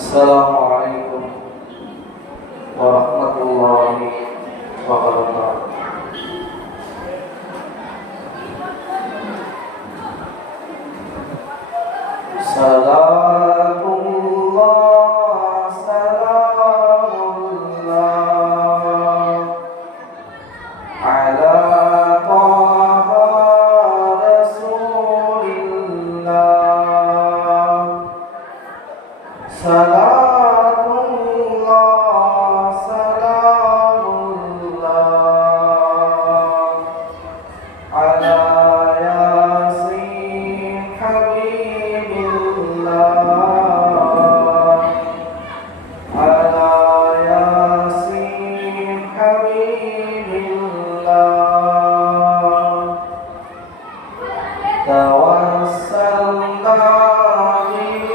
السلام عليكم ورحمة الله وبركاته. صلاة الله سلام الله على طه رسول الله. صلاة الله سلام الله على ياسين حبيب الله، على ياسين حبيب الله. توسلنا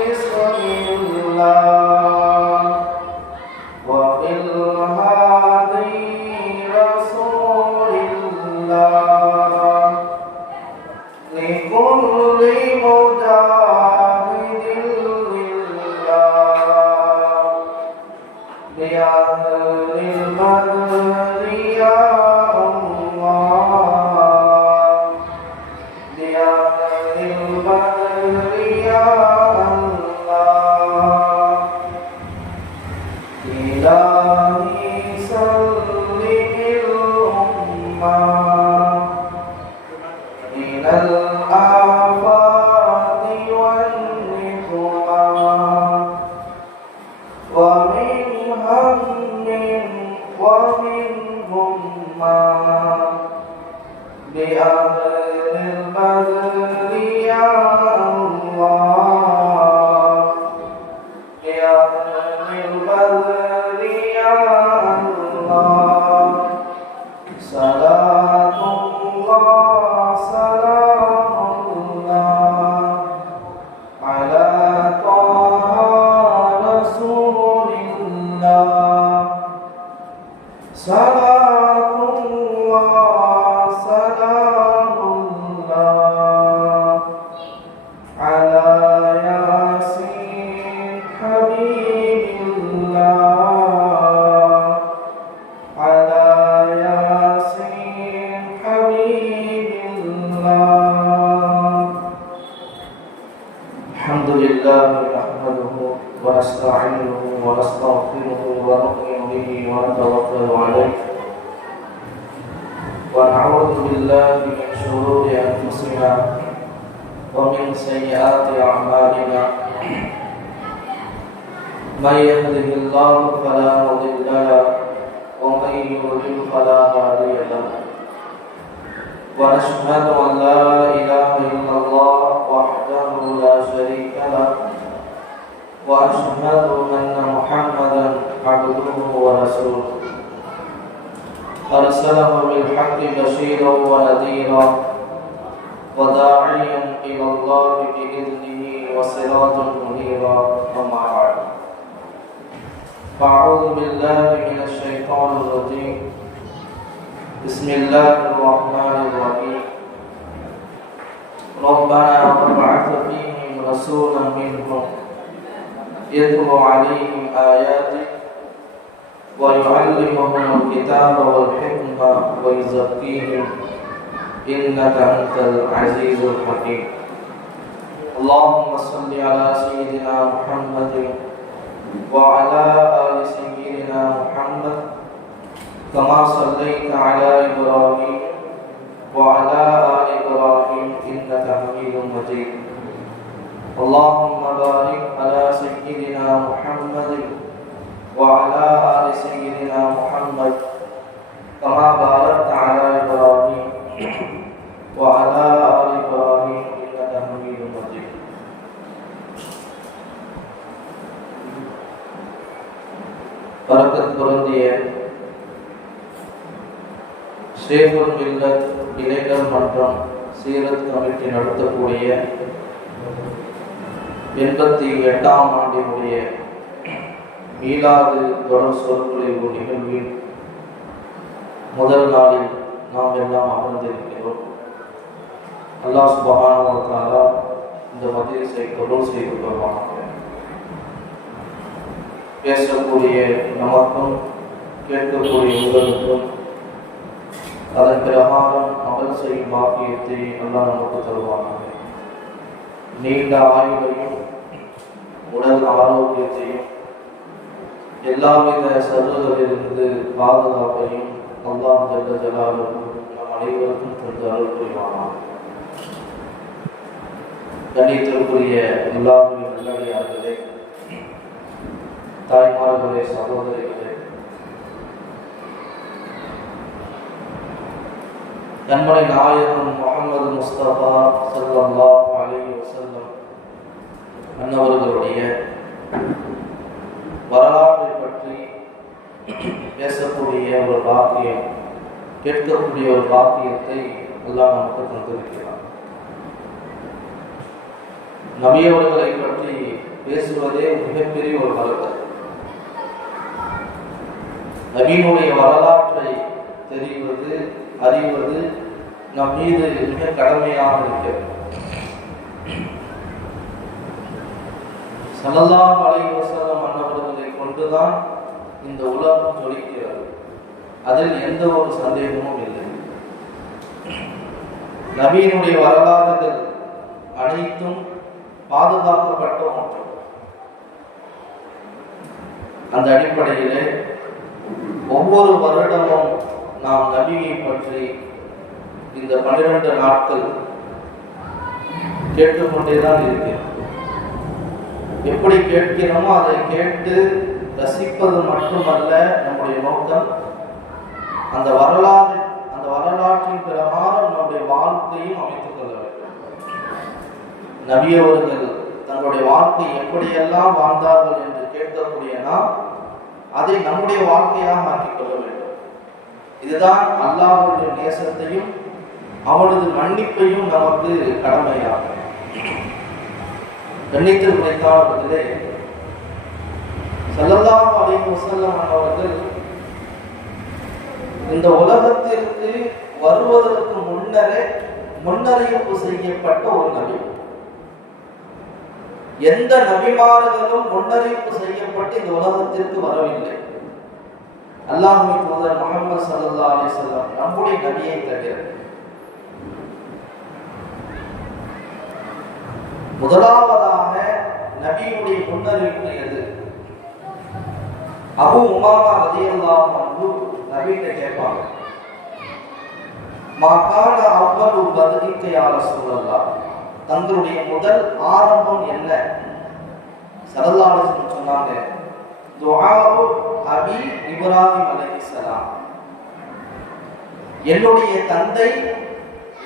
بسم الله وبالهادي رسول الله لكل مجاهد لله لأهل البدر يا الله، لأهل البدر يا الله. إلهي سلم الأمة من الآفات والنقمة ومن هم ومن همة بأهل البدر يا الله، بأهل البدر يا الله. صلاة الله سلام الله على طه رسول الله. صلاة الله سلام الله على ياسين حبيب الله، على ياسين حبيب الله. الحمد لله نحمده ونستعينه ونستغفره ونؤمن به ونتوكل عليه ونعوذ بالله من شرور أنفسنا ومن سيئات أعمالنا. من يهده الله فلا مضل له ومن يضلل فلا هادي له. ونشهد أن لا إله إلا الله وحده لا شريك له، وأشهد أن محمدا عبده ورسوله أرسله بالحق بشيرا ونذيرا وداعيا إلى الله بإذنه وسراجا منيرا. أما بعد، فأعوذ بالله من الشيطان الرجيم. بسم الله الرحمن الرحيم. ربنا وابعث فيهم رسولا منهم يتلو عليهم آياتك ويعلمهم الكتاب والحكمة ويزكيهم إنك أنت العزيز الحكيم. اللهم صل على سيدنا محمد وعلى آل سيدنا محمد كما صليت على إبراهيم وعلى آل إبراهيم إنك حميد مجيد. اللهم بارك على سيدنا محمد وعلى آل سيدنا محمد كما باركت على إبراهيم وعلى آل إبراهيم إنك حميد مجيد. பரக்கத் பொருந்திய ஷேகுல் மில்லத் இளைஞர் மன்றம் சீரத் கமிட்டி நடத்தக்கூடிய 88ஆம் ஆண்டினுடைய மீலாது தொடர் சொற்பொழிவு நிகழ்வில் முதல் நாளில் நாம் எல்லாம் அமர்ந்திருக்கிறோம். அல்லாஹ் சுப்ஹானஹு வ தஆலா இந்த மஜ்லிஸை கபூல் செய்து கொள்வானாக. பேசக்கூடிய நமக்கும் கேட்கக்கூடிய உங்களுக்கும் அதன் பிரகாரம் அமல் செய்யும் பாக்கியத்தை அல்லாஹ் நமக்கு தருவாங்க. நீண்ட ஆயுளையும் உடல் ஆரோக்கியத்தையும் எல்லாவித சர்வங்களிலிருந்து பாதுகாப்பையும் அல்லாஹ் ஜல்ல ஜலாலுஹு நம் அனைவருக்கும் தந்து அருள் புரிவானாக. கண்ணியத்திற்குரிய அல்லாஹ்வின் நல்லடியார்களே, தாய்மார்களே, சகோதரிகளே, நன்மனை நாயகம் முஹம்மது முஸ்தபா ஸல்லல்லாஹு அலைஹி வஸல்லம் அன்னவர்களுடைய வரலாற்றை பற்றி பேசக்கூடிய ஒரு பாக்கியம், கேட்கக்கூடிய ஒரு பாக்கியத்தை அல்லாஹ் நமக்கு தந்திருக்கிறார். நபியவர்களை பற்றி பேசுவதே மிகப்பெரிய ஒரு வரலாறு. நபியினுடைய வரலாற்றை தெரிவது, அறிவது நம் மீது மிக கடமையாக இருக்கிறது. ஸல்லல்லாஹு அலைஹி வஸல்லம் அன்னவர்களை கொண்டுதான் இந்த உலகம் ஜொலிக்கிறது. அதில் எந்த ஒரு சந்தேகமும் இல்லை. நபியினுடைய வரலாறுகள் அனைத்தும் பாதுகாக்கப்பட்ட ஒன்று. அந்த அடிப்படையிலே ஒவ்வொரு வருடமும் நாம் நபியை பற்றி இந்த 12 நாட்கள் கேட்டுக்கொண்டேதான் இருக்கிறோம். எப்படி கேட்கிறோமோ அதை கேட்டு ரசிப்பது மட்டுமல்ல நம்முடைய நோக்கம், அந்த வரலாற்றின் பிரகாரம் நம்முடைய வாழ்க்கையும் அமைத்துக் கொள்ள வேண்டும். நபியவர்கள் தங்களுடைய வாழ்க்கை எப்படியெல்லாம் வாழ்ந்தார்கள் என்று கேட்கக்கூடிய நாம் அதை நம்முடைய வாழ்க்கையாக ஆக்கிக் கொள்ள வேண்டும். இதுதான் அல்லாஹ்வுடைய நேசத்தையும் அவனது மன்னிப்பையும் நமக்கு கடமையாகும். கண்ணியத்தில் உரைத்தாளர்களே, ஸல்லல்லாஹு அலைஹி வஸல்லம் அவர்கள் இந்த உலகத்திற்கு வருவதற்கு முன்னறிவிப்பு செய்யப்பட்ட ஒரு நபி. எந்த நபிமார்களும் முன்னறிவிப்பு செய்யப்பட்டு இந்த உலகத்திற்கு வரவில்லை. அல்லாஹ்வின் தூதர் முஹம்மது ஸல்லல்லாஹு அலைஹி வஸல்லம் நம்முடைய நபியை தவிர. முதலாவதாக நபியுடைய முன்னறிவிப்பு எது? அபூ உமாமா ரலியல்லாஹு அன்ஹு நபியிட்ட கேட்பாங்க, மா கான அவ்வலு பத்ரிக யா ரசூலல்லாஹ், தங்களுடைய முதல் ஆரம்பம் என்ன? ஸல்லல்லாஹு அலைஹி வஸல்லம் சொன்னாங்க, துஆஉ அபி இப்ராஹிம் அலைஹிஸ்ஸலாம், என்னுடைய தந்தை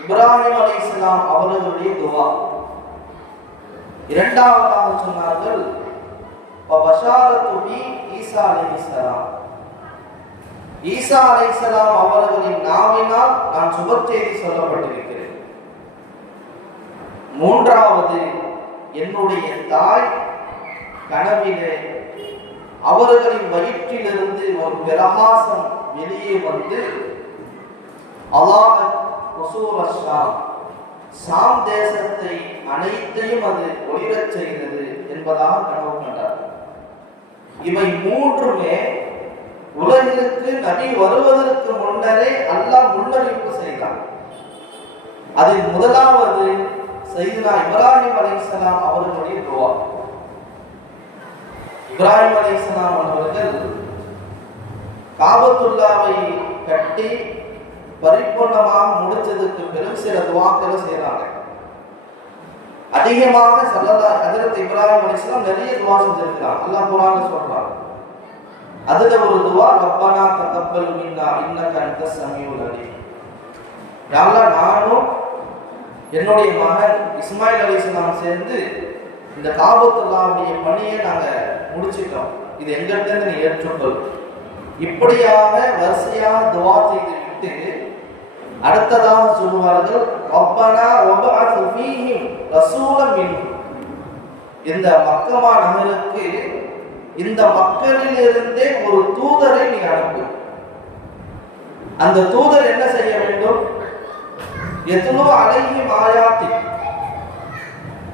இப்ராஹிம் அலைஹிஸ்ஸலாம் அவர்களுடைய துஆ. இரண்டாவதாக சொன்னார்கள், வபஷாரத்து பி ஈசா அலைஹிஸ்ஸலாம், ஈசா அலைஹிஸ்ஸலாம் அவர்களின் நாவினால் நான் சுபச்செய்தி சொல்லப்பட்டிருக்கிறேன். மூன்றாவது, என்னுடைய தாய் கனவிலே அவர்களின் வயிற்றிலிருந்து ஒரு பிரகாசம் வெளியே வந்து ஷாம் தேசத்தை அனைத்தையும் அது ஒளிரச் செய்தது என்பதாக கனவு கண்டார். இவை மூன்றுமே உலகிற்கு நபி வருவதற்கு முன்னரே அல்லாஹ் முன்னறிவிப்பு செய்தார். அதில் முதலாவது சையதுனா இப்ராஹிம் அலைஹிஸ்ஸலாம் அவர்களுடைய துஆ. இப்ராஹிம் அலைஹிஸ்ஸலாம் அவர்கள் காபத்துல்லாவை கட்டி பரிபூர்ணமாக முடிச்சதுக்கு பிறகு சில துஆக்களை செய்றாங்க. அதிகமாக ஹஜ்ரத் இப்ராஹிம் அலைஹிஸ்ஸலாம் நிறைய துஆ செஞ்சிருக்காங்க. அல்லாஹ் குர்ஆன்ல சொல்றான். அதுல ஒரு துஆ, ரப்பனா தகப்பல் மின்னா இன்னக அன்தஸ் ஸமீஉல் அலீம். யா அல்லாஹ், நானும் என்னுடைய மகன் இஸ்மாயில் அலைஹிஸ்ஸலாம் சேர்ந்து இந்த காபத்துல்லாவுடைய பணியை நாங்க முடிச்சிட்டோம், இது எங்கிட்ட இருந்து நீ ஏற்றுக்கொள். இப்படியாக வரிசையாக துஆ செய்துவிட்டு அடுத்ததாக சொல்லுவார்கள், ரப்பனா வபஅத் ஃபீஹிம் ரசூலன் மின்ஹும், இந்த மக்கமா நகருக்கு இந்த மக்களிலிருந்தே ஒரு தூதரை நீ அனுப்பு. அந்த தூதர் என்ன செய்ய வேண்டும்? யத்லு அலைஹிம் ஆயாத்தி,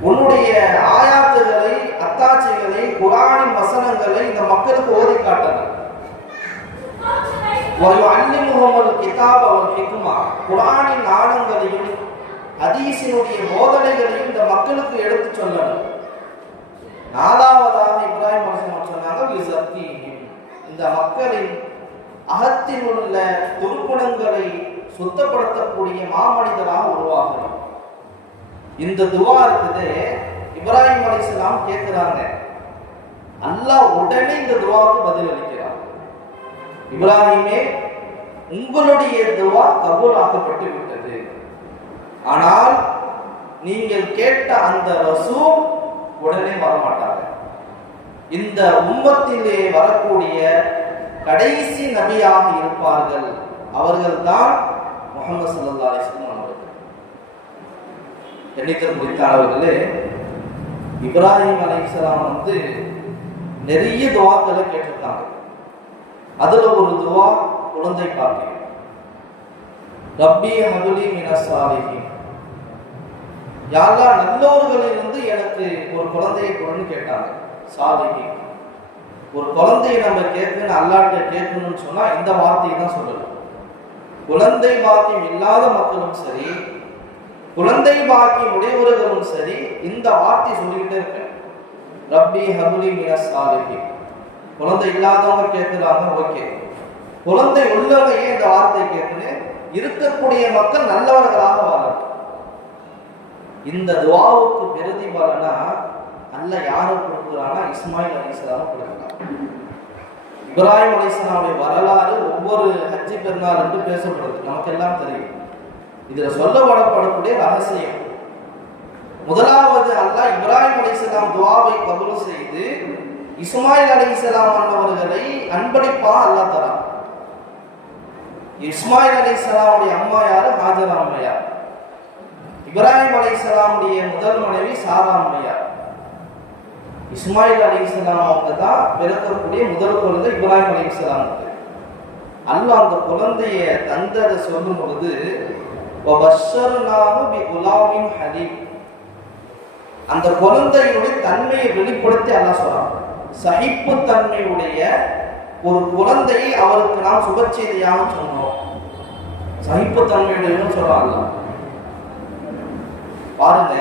உன்னுடைய ஆயாத்துகளை அத்தாட்சிகளை குர்ஆனின் வசனங்களை இந்த மக்களுக்கு ஓதி காட்டணும். குர்ஆனின் ஆழங்களையும் ஹதீஸினுடைய போதனைகளையும் இந்த மக்களுக்கு எடுத்து சொல்லணும். நாலாவதாக இப்ராஹிம் அலைஹிஸ்ஸலாம் சொன்னாங்க, இந்த மக்களின் அகத்தில் உள்ள துர்க்குணங்களை சுத்தப்படுத்தக்கூடிய மாமனிதராக உருவாகணும். இந்த துவா இருக்குது, இப்ராஹிம் அலைஹிஸ்ஸலாம் கேட்கிறாங்க, அல்லாஹ் உடனே இந்த துவாவுக்கு பதில் அளிக்கிறார். இப்ராஹிமே, உங்களுடைய துவா கபூல் ஆக்கப்பட்டு விட்டது. ஆனால் நீங்கள் கேட்ட அந்த ரசூல் உடனே வரமாட்டாங்க. இந்த உம்மத்திலே வரக்கூடிய கடைசி நபியாக இருப்பார்கள். அவர்கள் தான் முஹம்மது ஸல்லல்லாஹு அலைஹி வஸல்லம் அவர்கள். எண்ணிக்கை குறித்தானவர்களே, இப்ராஹிம் அலைஹிஸ்ஸலாம் நிறைய துவாக்களை கேட்டிருக்காங்க. அதுல ஒரு துவா குழந்தை பாக்கியம். ரப்பி ஹப்லி மினஸ் சாலிஹீன், யா அல்லாஹ் நல்லோர்களிலிருந்து எனக்கு ஒரு குழந்தையை கொடுன்னு கேட்டாங்க. சாலிஹீன், ஒரு குழந்தையை நம்ம கேட்கணும், அல்லாஹ்ட்ட கேட்கணும்னு சொன்னா இந்த வார்த்தையை தான் சொல்லணும். குழந்தை பாக்கியம் இல்லாத மக்களும் சரி, குழந்தை பாக்கியம் உடையவர்களும் சரி, இந்த வார்த்தை சொல்லிக்கிட்டே இருக்க. ரப்பி ஹப்லி மினஸ் சாலிஹீன். குழந்தை இல்லாதவங்க கேட்கிறாங்க, ஓகே. குழந்தை உள்ளவங்க ஏன் இந்த வார்த்தை கேட்கணும்? இருக்கக்கூடிய மக்கள் நல்லவர்களாக வாழணும். இந்த துஆவுக்கு பிரதிபலனா அல்லாஹ் யாருக்கு கொடுக்குறானா? இஸ்மாயில் அலைஹிஸ்ஸலாம் கொடுக்குறாங்க. இப்ராஹிம் அலைஹிஸ்ஸலாமுடைய வரலாறு ஒவ்வொரு ஹஜ்ஜி பெருநாள் என்று பேசப்படுது, நமக்கு எல்லாம் தெரியும். இதுல சொல்லப்படக்கூடிய ரகசியம், முதலாவது அல்லாஹ் இப்ராஹிம் அலைஹிஸ்ஸலாம் துஆவை கபூல் செய்து இஸ்மாயில் அலைஹிஸ்ஸலாம் அவர்களை அன்பளிப்பாக அல்லாஹ் தரான். இஸ்மாயில் அலைஹிஸ்ஸலாமுடைய அம்மா யாரு? ஹாஜரா அம்மையார். இப்ராஹிம் அலைஹிஸ்ஸலாமுடைய முதல் மனைவி சாரா அம்மையார். இஸ்மாயில் அலைஹிஸ்ஸலாம் அவங்க தான் பிறக்கக்கூடிய முதல் குழந்தை இப்ராஹிம் அலைஹிஸ்ஸலாமுக்கு. அல்லாஹ் அந்த குழந்தைய தந்ததை சொல்லும் பொழுது வபஷர்னாஹு பிகுலாமின் ஹலீம், அந்த குழந்தையுடைய தன்மையை வெளிப்படுத்தி அல்லாஹ் சொல்றான். சகிப்பு தன்மையுடைய ஒரு குழந்தையை அவருக்கு நாம் சுப செய்தியாக சொன்னோம். சகிப்பு தன்மையுடைய சொல்றாங்க. பாருங்க,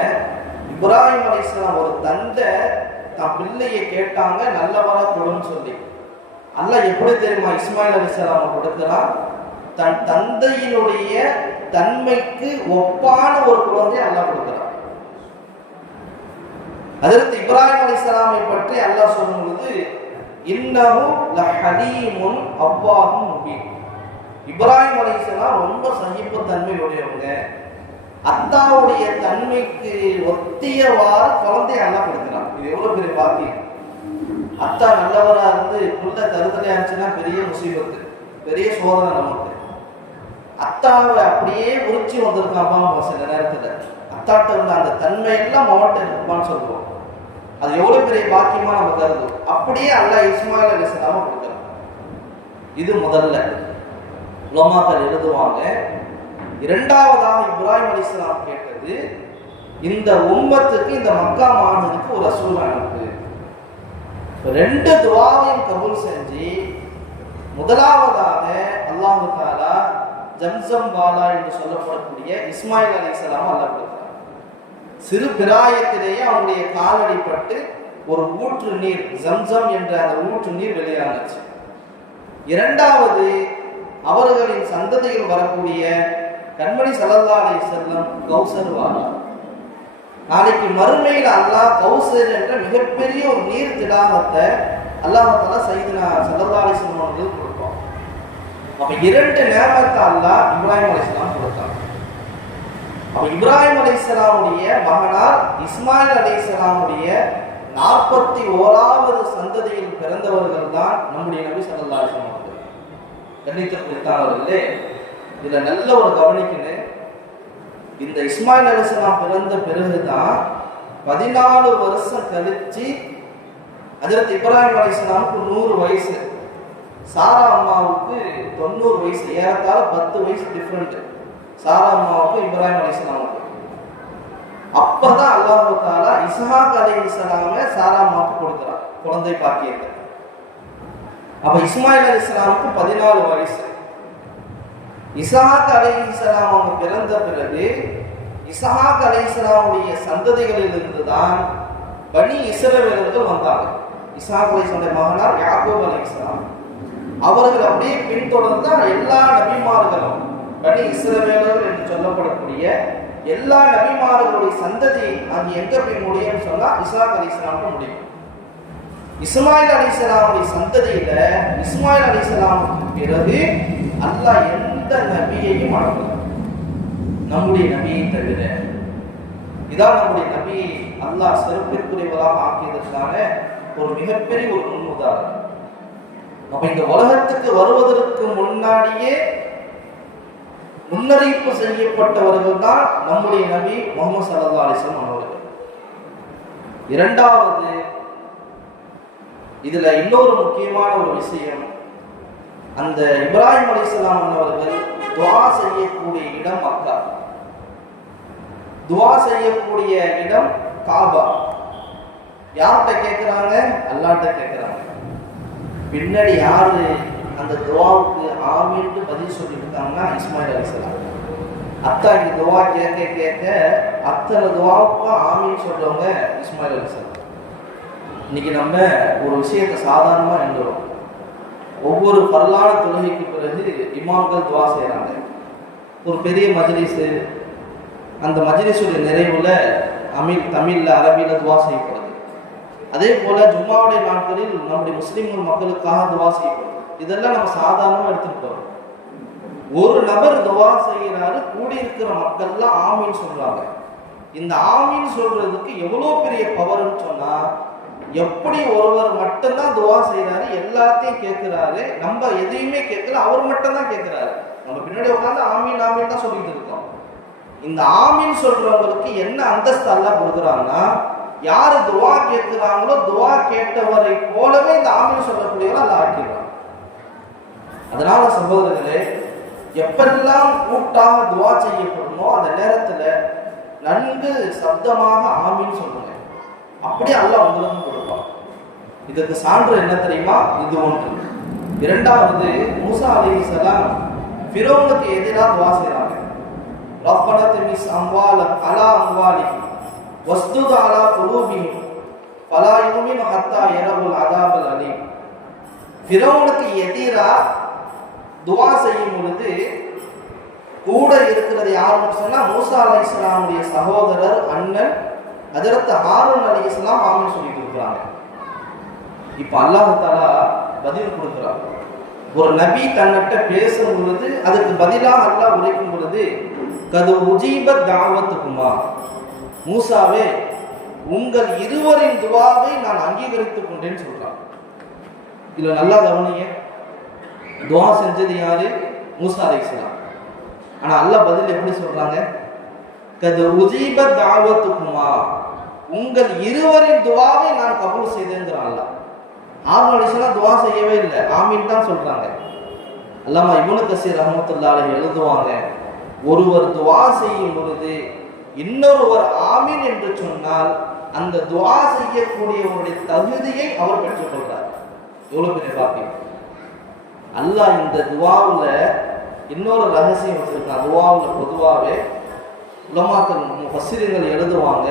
இப்ராஹிம் அலைஹிஸ்ஸலாம் ஒரு தந்தை தன் பிள்ளையை கேட்டாங்க நல்லவரா கொடுன்னு சொல்லி. அல்லாஹ் எப்படி தெரியுமா இஸ்மாயில் அலைஹிஸ்ஸலாம் கொடுக்கிறான்? தன் தந்தையினுடைய தன்மைக்கு ஒப்பான ஒரு குழந்தையை அல்லாஹ் கொடுக்கிறான். ஹஜ்ரத் இப்ராஹிம் அலைஹிஸ்ஸலாமை பற்றி அல்லாஹ் சொல்லும் பொழுது இன்னஹு லஹலீமுன் அவ்வாஹும் முபீன், இப்ராஹிம் அலைஹிஸ்ஸலாம் ரொம்ப சகிப்பு தன்மை உடையவங்க. அத்தாவுடைய தன்மைக்கு ஒத்தியவாறு குழந்தைய அல்லாஹ் கொடுக்கிறான். இது எவ்வளவு பெரிய பாக்கியம்! அத்தா நல்லவரா இருந்து புள்ள தருதலையா இருந்துச்சுன்னா பெரிய முசீபத்து, பெரிய சோதனை நமக்கு. அத்தாவை அப்படியே உரிச்சி வந்திருக்கான் சில நேரத்துல. அத்தாட்ட இருந்த அந்த தன்மை எல்லாம் மாவட்ட இருப்பான்னு சொல்லுவோம். அது எவ்வளவு பெரிய பாக்கியமா நம்ம கருதும். அப்படியே அல்லாஹ் இஸ்மாயில் அலைஹிஸ்ஸலாம கொடுக்கிறான். இது முதல்ல உலமாக்கள் எழுதுவாங்க. இரண்டாவதாக இப்ராஹிம் அலைஹிஸ்ஸலாம் கேட்டது, இந்த உம்மத்துக்கு, இந்த மக்கா மாநகருக்கு ஒரு ரசூல் அனுப்பு. ரெண்டு துஆவையும் கபூல் செஞ்சு முதலாவதாக அல்லாஹ் தஆலா ஜம்சம் வாலா என்று சொல்லப்படக்கூடிய இஸ்மாயில் அலைஹிஸ்ஸலாம் அல்லாஹ் கொடுக்கிறார். சிறு பிராயத்திலேயே அவனுடைய காலடிப்பட்டு ஒரு ஊற்று நீர், ஜம்சம் என்ற அந்த ஊற்று நீர் வெளியானுச்சு. இரண்டாவது, அவர்களின் சந்ததியில் வரக்கூடிய கண்மணி ஸல்லல்லாஹு அலைஹி வஸல்லம் கௌசர் வாலா. நாளைக்கு மறுமையில் அல்லாஹ் கௌசர் என்ற மிகப்பெரிய ஒரு நீர் திடாகத்தை அல்லாஹ் தஆலா சையதுனா ஸல்லல்லாஹு அலைஹி வஸல்லம் அவர்களுக்கு கொடுப்பான். அப்ப இரண்டு நேமத்தை அல்லாஹ் இப்ராஹிம் அலைஹிஸ்ஸலாம் கொடுத்தார். அப்ப இப்ராஹிம் அலைஹிஸ்ஸலாமுடைய மகனார் இஸ்மாயில் அலைஹிஸ்ஸலாமுடைய 41வது சந்ததியில் பிறந்தவர்கள் தான் நம்முடைய நபி ஸல்லல்லாஹு அலைஹி வஸல்லம் அவர்கள். கண்ணியத்திற்குரியவர்களே, இதுல நல்ல ஒரு கவனிக்கணும். இந்த இஸ்மாயில் அலைஹிஸ்ஸலாம் பிறந்த பிறகுதான் 14 வருஷம் கழிச்சு ஹஜ்ரத் இப்ராஹிம் அலைஹிஸ்ஸலாமுக்கு 100 வயசு, சாரா அம்மாவுக்கு 90 வயசு, ஏறத்தாழ 10 வயசு டிஃபரெண்ட் சாரா அம்மாவுக்கு இப்ராஹிம் அலைஹிஸ்ஸலாமுக்கு. அப்பதான் அல்லாஹ் தஆலா இஸ்ஹாக் அலைஹிஸ்ஸலாமை சாராமாவுக்கு கொடுக்கிறார் குழந்தை பாக்கியத்தை. அப்ப இஸ்மாயில் அலைஹிஸ்ஸலாமுக்கு 14 வயசு. இஸ்ஹாக் அலைஹிஸ்ஸலாம் அவங்க பிறந்த பிறகு இஸ்ஹாக் அலைஹிஸ்ஸலாமுடைய சந்ததிகளிலிருந்து தான் பனி இஸ்ரவேலர்கள் வந்தாங்க. இஸ்ஹாக் அலைஹிஸ்ஸலாமுடைய மகனார் யாக்கூப் அலைஹிஸ்ஸலாம். அவர்கள் அப்படியே பின்தொடர்ந்து எல்லா நபிமார்களும் பனி இஸ்ரவேலர்கள் என்று சொல்லப்படக்கூடிய எல்லா நபிமார்களுடைய சந்ததி அங்கு எங்க போய் முடியும்னு சொன்னா இஸ்ஹாக் அலைஹிஸ்ஸலாமுக்கு முடியும். இஸ்மாயில் அலைஹிஸ்ஸலாமுடைய சந்ததியில இஸ்மாயில் அலைஹிஸ்ஸலாமுக்கு பிறகு அல்லாஹ் எந்த நபியையும் அனுப்பல, நம்முடைய நபியை தவிர. இதான் நம்முடைய நபி அல்லாஹ் சிறப்பிற்குரியவராக ஆக்கியதற்கான ஒரு மிகப்பெரிய ஒரு முன் உதாரணம். அப்ப இந்த உலகத்துக்கு வருவதற்கு முன்னாடியே முன்னறிவிப்பு செய்யப்பட்டவர்கள் தான் நம்முடைய நபி முஹம்மது ஸல்லல்லாஹு அலைஹி வஸல்லம் அவர்கள். இரண்டாவது, இதுல இன்னொரு முக்கியமான ஒரு விஷயம், அந்த இப்ராஹிம் அலைஹிஸ்ஸலாம் அவர்கள் துஆ செய்யக்கூடிய இடம் மக்கா, துஆ செய்யக்கூடிய இடம் காபா. யார்கிட்ட கேட்கிறாங்க? அல்லாஹ்ட்ட கேட்கிறாங்க. பின்னாடி யாரு அந்த துஆவுக்கு ஆமீன்னு பதில் சொல்லிட்டு இருக்காங்கன்னா இஸ்மாயில் அலைஹிஸ்ஸலாம். அத்தா இங்க துஆ கேட்க கேட்க அத்தனை துஆவுக்கு ஆமீன் சொல்றவங்க இஸ்மாயில் அலைஹிஸ்ஸலாம். இன்னைக்கு நம்ம ஒரு விஷயத்தை சாதாரணமா எண்ணுறோம். ஒவ்வொரு பரலான தொழுகைக்கு பிறகு இமாம்கள் துஆ செய்யறாங்க. ஒரு பெரிய மஜ்லிஸ், அந்த மஜ்லிஸுடைய நிறைவுல தமிழ்ல அரபியில துஆ செய்யப்படுது. அதே போல ஜும்மாவுடைய நாட்களில் நம்முடைய முஸ்லிம்கள் மக்களுக்காக துஆ செய்யப்படுது. இதெல்லாம் நம்ம சாதாரணமா எடுத்துட்டு போறோம். ஒரு நபர் துஆ செய்யறாரு, கூடியிருக்கிற மக்கள்லாம் ஆமீன் சொல்றாங்க. இந்த ஆமீன் சொல்றதுக்கு எவ்வளவு பெரிய பவர்னு சொன்னா, எப்படி ஒருவர் மட்டும்தான் துஆ செய்யறாரு, எல்லாத்தையும் கேட்கிறாரு, நம்ம எதையுமே கேட்கல, அவர் மட்டும் தான் கேட்கிறாரு. நம்ம பின்னாடி உட்கார்ந்து ஆமீன் ஆமீன் தான் சொல்லிட்டு இருக்கோம். இந்த ஆமீன் சொல்றவங்களுக்கு என்ன அந்தஸ்து அல்லாஹ் கொடுக்குறாங்கன்னா, யாரு துஆ கேட்கிறாங்களோ துஆ கேட்டவரை போலவே இந்த ஆமீன் சொல்லக்கூடியவரை அல்லாஹ் ஆக்கிடுறான். அதனால சகோதரர்களே, எப்பெல்லாம் கூட்டாக துஆ செய்யப்படுமோ அந்த நேரத்துல நன்கு சப்தமாக ஆமீன் சொல்லுங்க. அப்படியே அல்லாஹ் உங்களுக்கு கொடுப்பான். இதுக்கு சான்று என்ன தெரியுமா? இது ஒன்று. இரண்டாவது, மூசா அலைஹிஸ்ஸலாம் ஃபிரௌனுக்கு எதிராக துஆ செய்றாங்க. ரப்பனா தமிஸ் அம்வாலஹும் அலா அம்வாலிஹிம் வஸ்துத் அலா குலூபிஹிம் ஃபலா யுமினு ஹத்தா யரவுல் அதாபல் அலீம். ஃபிரௌனுக்கு எதிராக துஆ செய்யும் பொழுது கூட இருக்கிறது யாருன்னு சொன்னா மூசா அலைஹிஸ்ஸலாமுடைய சகோதரர் அண்ணன் ஹஜ்ரத் ஹாரூன் அலைஹிஸ்ஸலாம் ஆமீன் சொல்லிட்டு இருக்கிறாங்க. இப்ப அல்லாஹ் தஆலா பதில் கொடுக்கிறார். ஒரு நபி தன்னிட்ட பேசும் பொழுது அதுக்கு பதிலாக அல்லாஹ் உரைக்கும் பொழுது கது உஜீபத் தாவத்துக்குமா, மூசாவே உங்கள் இருவரின் துஆவை நான் அங்கீகரித்துக் கொண்டேன்னு சொல்றான். இதுல நல்லா கவனிங்க, துஆ செஞ்சது யாரு? மூசா அலைஹிஸ்ஸலாம். ஆனா அல்லாஹ் பதில் எப்படி சொல்றாங்க? கது உஜீபத் தாவத்துக்குமா, உங்கள் இருவரின் துஆவை நான் கபூல் செய்தேன்றான் அல்லாஹ். ஹாரூன் அலைஹிஸ்ஸலாம் துஆ செய்யவே இல்லை, ஆமீன் தான் சொல்றாங்க. அல்லாமா இப்னு கஸீர் ரஹ்மத்துல்லாஹி அலைஹி எழுதுவாங்க, ஒருவர் துஆ செய்யும் பொழுது இன்னொருவர் ஆமீன் என்று சொன்னால் அந்த துஆ செய்யக்கூடியவருடைய தகுதியை அவர் பெற்றுக்கொள்றார். எவ்வளவு பெரிய பாக்கியம்! அல்லாஹ் இந்த துஆவுல இன்னொரு ரகசியம் வச்சிருக்கான். துஆவுல பொதுவாகவே உலமாக்கள் முஃபஸ்ஸிரீன்கள் எழுதுவாங்க,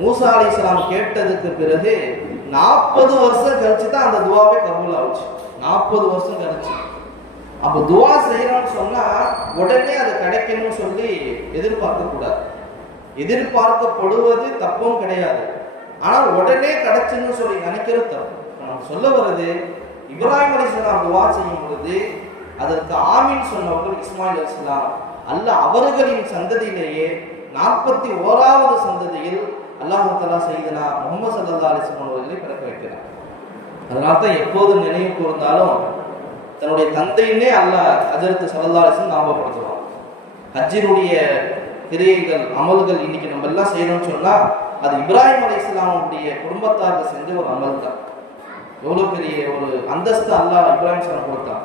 மூசா அலைஹிஸ்ஸலாம் கேட்டதுக்கு பிறகு 40 வருஷம் கழிச்சு தான் அந்த துஆவே கபூல் ஆச்சு. 40 வருஷம் கழிச்சு. அப்ப துஆ செய்யறோம்னு சொன்னா உடனே அது கிடைக்கணும்னு சொல்லி எதிர்பார்க்க கூடாது. எதிர்பார்க்கப்படுவது தப்பும் கிடையாது, ஆனா உடனே கிடைச்சுன்னு சொல்லி நினைக்கிறது தப்பு. நம்ம சொல்ல வர்றது, இப்ராஹிம் அலைஹிஸ்ஸலாம் துஆ செய்யும் பொழுது அதற்கு ஆமீன் சொன்னவர்கள் இஸ்மாயில் அலைஹிஸ்ஸலாம் அல்ல, அவர்களின் சந்ததியிலேயே 41வது சந்ததியில் அல்லாஹ் தஆலா செய்தனா முஹம்மது ஸல்லல்லாஹு அலைஹி வஸல்லம் அவர்களை பிறக்க வைக்கிறார். அதனால தான் எப்போது நினைவு கூர்ந்தாலும் தன்னுடைய தந்தையினே அல்லாஹ் ஹஜ்ரத் ஸல்லல்லாஹு அலைஹி வஸல்லம் ஞாபகப்படுத்துவான். ஹஜ்ஜினுடைய கிரியைகள் அமல்கள் இன்னைக்கு நம்ம எல்லாம் செய்யணும்னு சொன்னா அது இப்ராஹிம் அலைஹிஸ்ஸலாமுடைய குடும்பத்தாருக்கு செஞ்ச ஒரு அமல் தான். எவ்வளவு பெரிய ஒரு அந்தஸ்து அல்லாஹ் இப்ராஹிம் ஸலாம் கொடுத்தான்.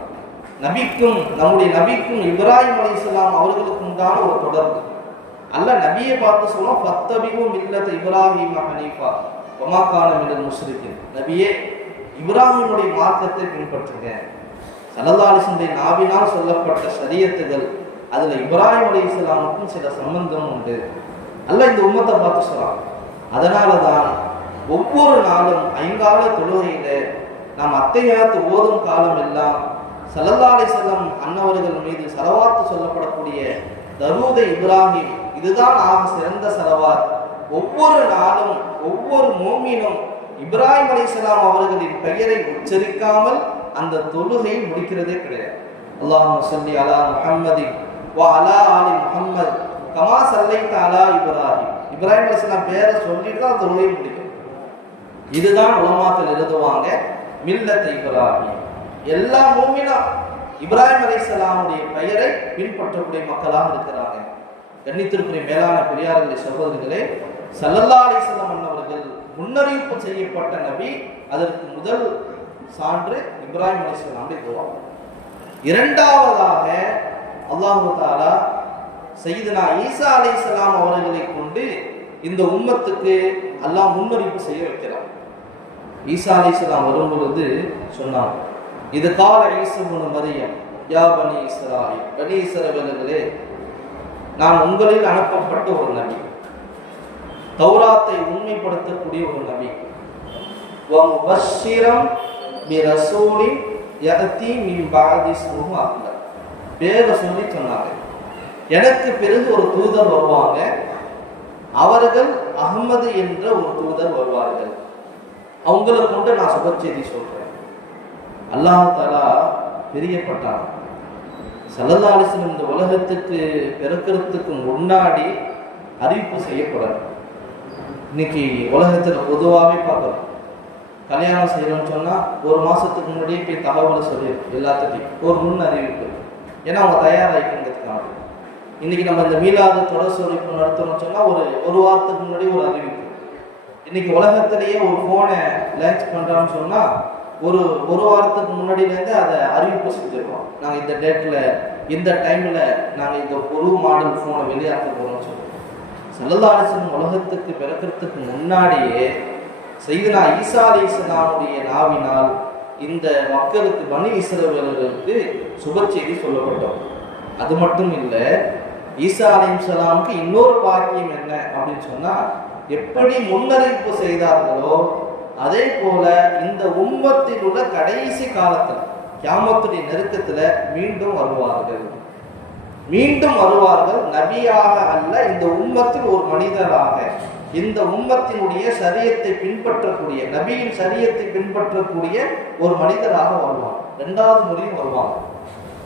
நபிக்கும் நம்முடைய நபிக்கும் இப்ராஹிம் அலைஹிஸ்ஸலாம் அவர்களுக்கு உண்டான ஒரு தொடர்பு. அல்லாஹ் நபியை பார்த்து சொல்லுவோம், ஃபத்தபிஉ மில்லத இப்ராஹீம ஹனீஃபா வமா கான மினல் முஷ்ரிக்கீன். நபியே, இப்ராஹிமுடைய மார்க்கத்தை பின்பற்றுங்க. ஸல்லல்லாஹு அலைஹி வஸல்லம் நாவினால் சொல்லப்பட்ட ஷரியத்துகள், அதுல இப்ராஹிம் அலைஹிஸ்ஸலாமுக்கும் சில சம்பந்தம் உண்டு. அல்லாஹ் இந்த உம்மத்தை பார்த்து சொல்றான். அதனாலதான் ஒவ்வொரு நாளும் 5 கால தொழுகையில நாம் அத்தையாத்து ஓதும் காலம் எல்லாம் ஸல்லல்லாஹு அலைஹி வஸல்லம் அன்னவர்கள் மீது ஸலவாத்து சொல்லப்படக்கூடிய தரூத இப்ராஹிம், இதுதான் ஆக சிறந்த ஸலவாத். ஒவ்வொரு நாளும் ஒவ்வொரு மோமினும் இப்ராஹிம் அலைஹிஸ்ஸலாம் அவர்களின் பெயரை உச்சரிக்காமல் அந்த தொழுகையை முடிக்கிறதே கிடையாது. அல்லாஹும்ம ஸல்லி அலா முஹம்மதின் வ அலா ஆலி முஹம்மத் கமா ஸல்லைத அலா இப்ராஹிம். இப்ராஹிம் அலைஹிஸ்ஸலாம் பேரை சொல்லிட்டு தான் தொழுகையை முடிக்கும். இதுதான் உலமாக்கள் எழுதுவாங்க, மில்லத் இப்ராஹிம். எல்லா மூமினும் இப்ராஹிம் அலைஹிஸ்ஸலாமுடைய பெயரை பின்பற்றக்கூடிய மக்களாக இருக்கிறாங்க. கண்ணியத்திற்குரிய மேலான பெரியார்களே, சகோதரர்களே, ஸல்லல்லாஹு அலைஹி வஸல்லம் அன்னவர்கள் முன்னறிவிப்பு செய்யப்பட்ட நபி. அதற்கு முதல் சான்று இப்ராஹிம் அலைஹிஸ்ஸலாமுடைய துஆ. இரண்டாவதாக அல்லாஹ் தஆலா சையதுனா ஈசா அலைஹிஸ்ஸலாம் அவர்களை கொண்டு இந்த உம்மத்துக்கு அல்லாஹ் முன்னறிவிப்பு செய்ய வைக்கிறார். ஈசா அலைஹிஸ்ஸலாம் வரும் பொழுது சொன்னார், இது கால ஈசா இப்னு மரியம் யா பனி இஸ்ராயீல், பனி இஸ்ரவேலர்களே, நான் உங்களில் அனுப்பப்பட்ட ஒரு நபி, தௌராத்தை உண்மைப்படுத்தக்கூடிய ஒரு நபி, வ முபஷ்ஷிரம் பி ரசூலின் யஅதி மின் பஅதி இஸ்முஹு அஹ்மத். பேரை சொல்லி சொன்னாங்க, எனக்கு பிறகு ஒரு தூதர் வருவாங்க, அவர்கள் அஹ்மது என்ற ஒரு தூதர் வருவார்கள், அவங்களை கொண்டு நான் சுபச்செய்தி சொல்றேன். அல்லாஹ் தஆலா பிரியப்பட்டான். ஸல்லல்லாஹு அலைஹி வஸல்லம் இந்த உலகத்துக்கு பிறக்கிறதுக்கு முன்னாடி அறிவிப்பு செய்யப்படணும். இன்னைக்கு உலகத்தில் பொதுவாகவே பார்க்கணும், கல்யாணம் செய்யணும்னு சொன்னால் 1 மாதத்துக்கு முன்னாடியே போய் தகவலை சொல்லிடும் எல்லாத்துட்டையும், ஒரு முன் அறிவிப்பு. ஏன்னா அவங்க தயாராகிக்கிறதுக்காக. இன்னைக்கு நம்ம இந்த மீளாது தொடர் சொலிப்பு நடத்தணும்னு சொன்னால் ஒரு வாரத்துக்கு முன்னாடி ஒரு அறிவிப்பு. இன்னைக்கு உலகத்திலேயே ஒரு ஃபோனை லான்ச் பண்ணுறான்னு சொன்னால் ஒரு வாரத்துக்கு முன்னாடியிலேருந்து அதை அறிவிப்பு செஞ்சுருக்கோம். நாங்கள் இந்த டேட்டில் இந்த டைமில் நாங்கள் இந்த ஒரு மாடல் ஃபோனை வெளியாக்க போகிறோம்னு சொல்லுவோம். ஸல்லல்லாஹு அலைஹி வஸல்லம் உலகத்துக்கு பிறக்கிறதுக்கு முன்னாடியே சையதுனா ஈசா அலைஹிஸ்ஸலாமுடைய நாவினால் இந்த மக்களுக்கு, பனி இஸ்ரவேலர்களுக்கு சுபச்செய்தி சொல்லப்பட்டோம். அது மட்டும் இல்லை, ஈசா அலைஹிஸ்ஸலாமுக்கு இன்னொரு பாக்கியம் என்ன அப்படின்னு சொன்னால், எப்படி முன்னறிவிப்பு செய்தார்களோ அதே போல இந்த உம்மத்தில் உள்ள கடைசி காலத்தில் கியாமத்துடைய நெருக்கத்தில் மீண்டும் வருவார்கள் நபியாக அல்ல, இந்த உம்மத்தில் ஒரு மனிதராக, இந்த உம்மத்தினுடைய சரியத்தை பின்பற்றக்கூடிய, நபியின் சரியத்தை பின்பற்றக்கூடிய ஒரு மனிதராக வருவாங்க. 2வது முறையும் வருவாங்க.